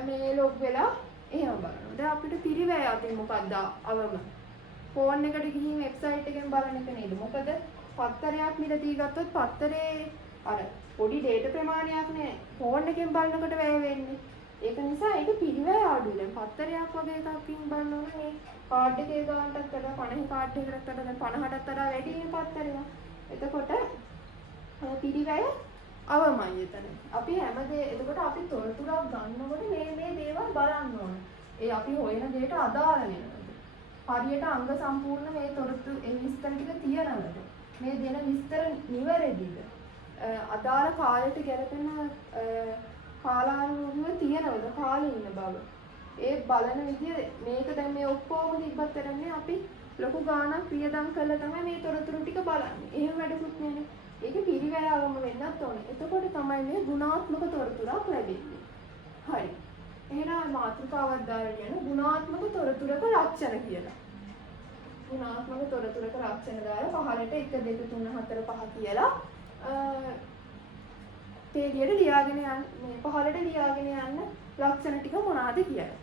මේ ලොග් වෙලා එහෙම බලනවා. දැන් අපිට පිරිවැය අතින් මොකක්ද අවම? ෆෝන් එකට ගිහින් වෙබ්සයිට් එකෙන් බලන එක නේද? මොකද පත්තරයක් මිලදී ගත්තොත් පත්තරේ අර පොඩි ඩේටා ප්‍රමාණයක් නේ ෆෝන් එකෙන් බලනකොට වැය වෙන්නේ. ඒක නිසා ඒක පිරිවැය අඩුයි. දැන් පත්තරයක් වගේ එකකින් බලනවනම් මේ කාඩ් එකේ ගානටත් වඩා 50 කාඩ් එකකටත් වඩා දැන් 50ටත් වඩා වැඩි නේ පත්තරේ. එතකොට පිරිවැය අවමයි එතන. අපි හැමදේ එතකොට අපි තොරතුරක් ගන්නකොට මේ දේවල් බලන්න ඕන. ඒ අපි හොයන දෙයට අදාළ වෙනවද? හරියට අංග සම්පූර්ණ මේ තොරතුරු ඒ විස්තර ටික තියනවද? මේ දෙන විස්තර නිවැරදිද? අදාළ කාලයට ගැලපෙන කාලානුරූපීව තියනවද කාලේ ඉන්න බව. ඒ බලන විදිය මේක දැන් මේ ඔක්කොම තිබ්බත් කරන්නේ අපි ලොකු ගාණක් වියදම් කරලා තමයි මේ තොරතුරු ටික බලන්නේ. එහෙම වැඩකුත් නෙනේ. ඒක පිරිවැරවම වෙන්නත් ඕනේ. එතකොට තමයි මේ ගුණාත්මක තොරතුරක් ලැබෙන්නේ. හරි. එහෙනම් මාතෘකාවක් දාලා කියන ගුණාත්මක තොරතුරක ලක්ෂණ කියලා. ගුණාත්මක තොරතුරක ලක්ෂණ දාලා පහලට 1 2 3 4 5 කියලා පේලියට ලියාගෙන යන්න මේ පහලට ලියාගෙන යන්න ලක්ෂණ ටික මොනවාද කියලා.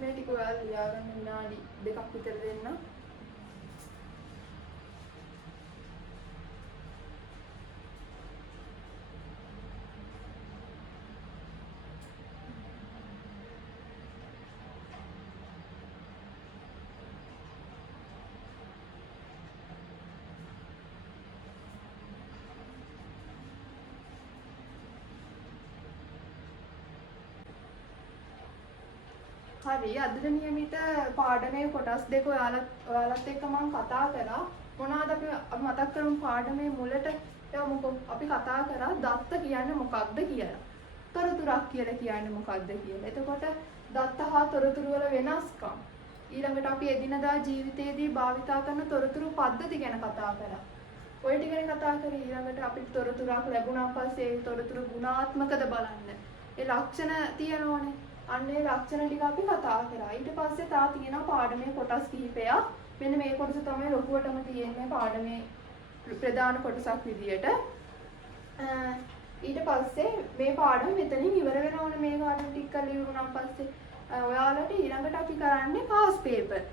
මේ ටික ඔයාලා ලියාගන්න විනාඩි 2ක් විතර දෙන්න. හරි අදට නියමිත පාඩමේ කොටස් දෙක ඔයාලත් එක්ක මම කතා කරා. මොනවාද අපි මතක් කරමු පාඩමේ මුලට යමුකෝ. අපි කතා කරා දත්ත කියන්නේ මොකක්ද කියලා. තොරතුරක් කියලා කියන්නේ මොකක්ද කියලා. එතකොට දත්ත හා තොරතුරු වල වෙනස්කම්. ඊළඟට අපි එදිනදා ජීවිතයේදී භාවිතා කරන තොරතුරු පද්ධති ගැන කතා කරා. ඔය ටික ගැන කතා කරේ. ඊළඟට අපිට තොරතුරක් ලැබුණාන් පස්සේ ඒ තොරතුරු ගුණාත්මකද බලන්න. ඒ ලක්ෂණ තියෙනවනේ. අන්නේ ලක්ෂණ ටික අපි කතා කරා. ඊට පස්සේ තා තියෙනවා පාඩමේ කොටස් කිහිපයක්. මෙන්න මේ කොටස තමයි ලොකුවටම තියෙන්නේ පාඩමේ ප්‍රධාන කොටසක් විදියට. ඊට පස්සේ මේ පාඩම මෙතනින් ඉවර වෙනවනේ මේ පාඩම ටික කරලා ඉවරුනාන් පස්සේ ඔයාලට ඊළඟට අපි කරන්නේ පාස් පේපර්.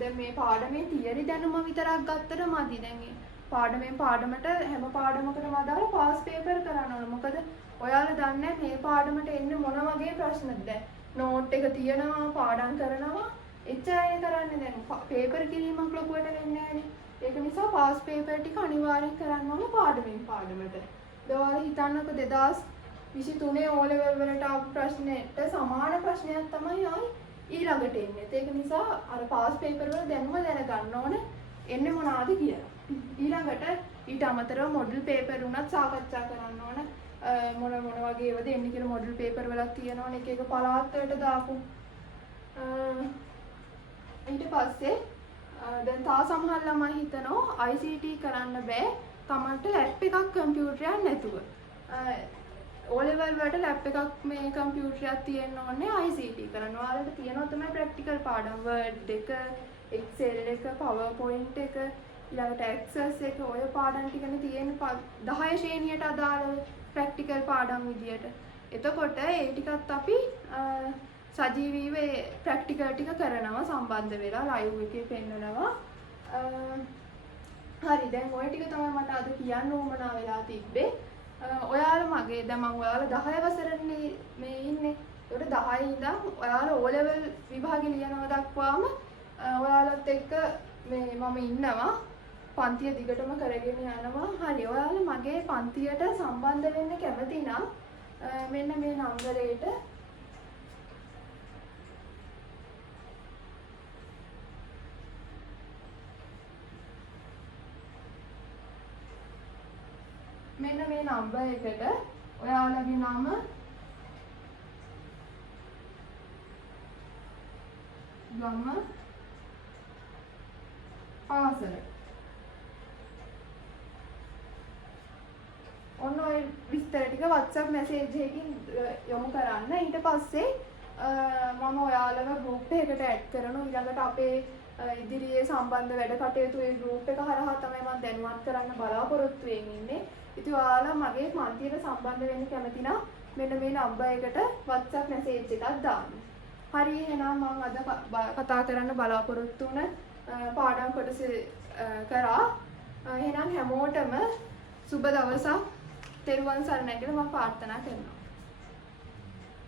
දැන් මේ පාඩමේ තියරි දැනුම විතරක් ගත්තට මදි. දැන් පාඩමෙන් පාඩමට හැම පාඩමකටම අදාළ පාස් පේපර් කරන්න ඕන. මොකද ඔයාලා දන්නේ මේ පාඩමට එන්නේ මොන වගේ ප්‍රශ්නද? දැන් නෝට් එක තියනවා පාඩම් කරනවා එච්චරයි කරන්නේ. දැන් පේපර් කිරීමක් ලොකුවට වෙන්නේ නැහැනේ. ඒක නිසා පාස් පේපර් ටික අනිවාර්යෙන් කරන්න ඕන පාඩමෙන් පාඩමට. ඔයාලා හිතන්නකො 2023 O level වලට ආපු ප්‍රශ්නෙට සමාන ප්‍රශ්නයක් තමයි ආයි ඊළඟට එන්නේ. ඒක නිසා අර පාස් පේපර් වල දැනුම දැනගන්න ඕන එන්නේ මොනවාද කියලා. ඊළඟට ඊට අමතරව මොඩල් පේපර් උනත් සාකච්ඡා කරන්න ඕන. මොන වගේ ඒවාද එන්නේ කියලා මොඩල් පේපර් වලක් තියෙනවනේ එක එක පළාත් වලට දාපු. ඊට පස්සේ දැන් තා සමහර ළමයි හිතනවා ICT කරන්න බෑ තමන්ට ලැප් එකක් කම්පියුටරයක් නැතුව. O level වලට ලැප් එකක් මේ කම්පියුටරයක් තියෙන්න ඕනේ ICT කරන්න. ඔයාලට තියෙනවා තමයි ප්‍රැක්ටිකල් පාඩම් Word එක, Excel එක, PowerPoint එක, ඊළඟට Access එක ඔය පාඩම් ටිකනේ තියෙන්නේ 10 ශ්‍රේණියට අදාළව ප්‍රැක්ටිකල් පාඩම් විදියට. එතකොට ඒ ටිකත් අපි සජීවීව ප්‍රැක්ටිකල් ටික කරනවා සම්බන්ධ වෙලා ලයිව් එකේ පෙන්නනවා. හරි දැන් ඔය ටික තමයි මට අද කියන්න උවමනා වෙලා තිබ්බේ. ඔයාලා මගේ දැන් මම ඔයාලා 10 වසරේනේ මේ ඉන්නේ. ඒකට 10 ඉඳන් ඔයාලා O level විභාගෙ ලියනවා දක්වාම ඔයාලත් එක්ක මේ මම ඉන්නවා. පන්තිය දිගටම කරගෙන යනවා. හරි ඔයාලා මගේ පන්තියට සම්බන්ධ වෙන්න කැමති නම් මෙන්න මේ නම්බරේට මෙන්න මේ නම්බර් එකට ඔයාලගේ නම ගම පාසල ඔන්න ඔය විස්තර ටික WhatsApp message එකකින් යොමු කරන්න. ඊට පස්සේ මම ඔයාලව group එකකට add කරනවා. ඊළඟට අපේ ඉදිරියේ සම්බන්ධ වැඩ කටයුතු ඒ group එක හරහා තමයි මම දැනුවත් කරන්න බලාපොරොත්තු වෙන්නේ. ඉතින් ඔයාලා මගේ පන්තියට සම්බන්ධ වෙන්න කැමති නම් මෙන්න මේ නම්බර් එකට WhatsApp message එකක් දාන්න. හරි එහෙනම් මම අද කතා කරන්න බලාපොරොත්තු වුණ පාඩම් කොටස කරා. එහෙනම් හැමෝටම සුබ දවසක්. තෙරුවන් සරණයි කියලා මම ප්‍රාර්ථනා කරනවා.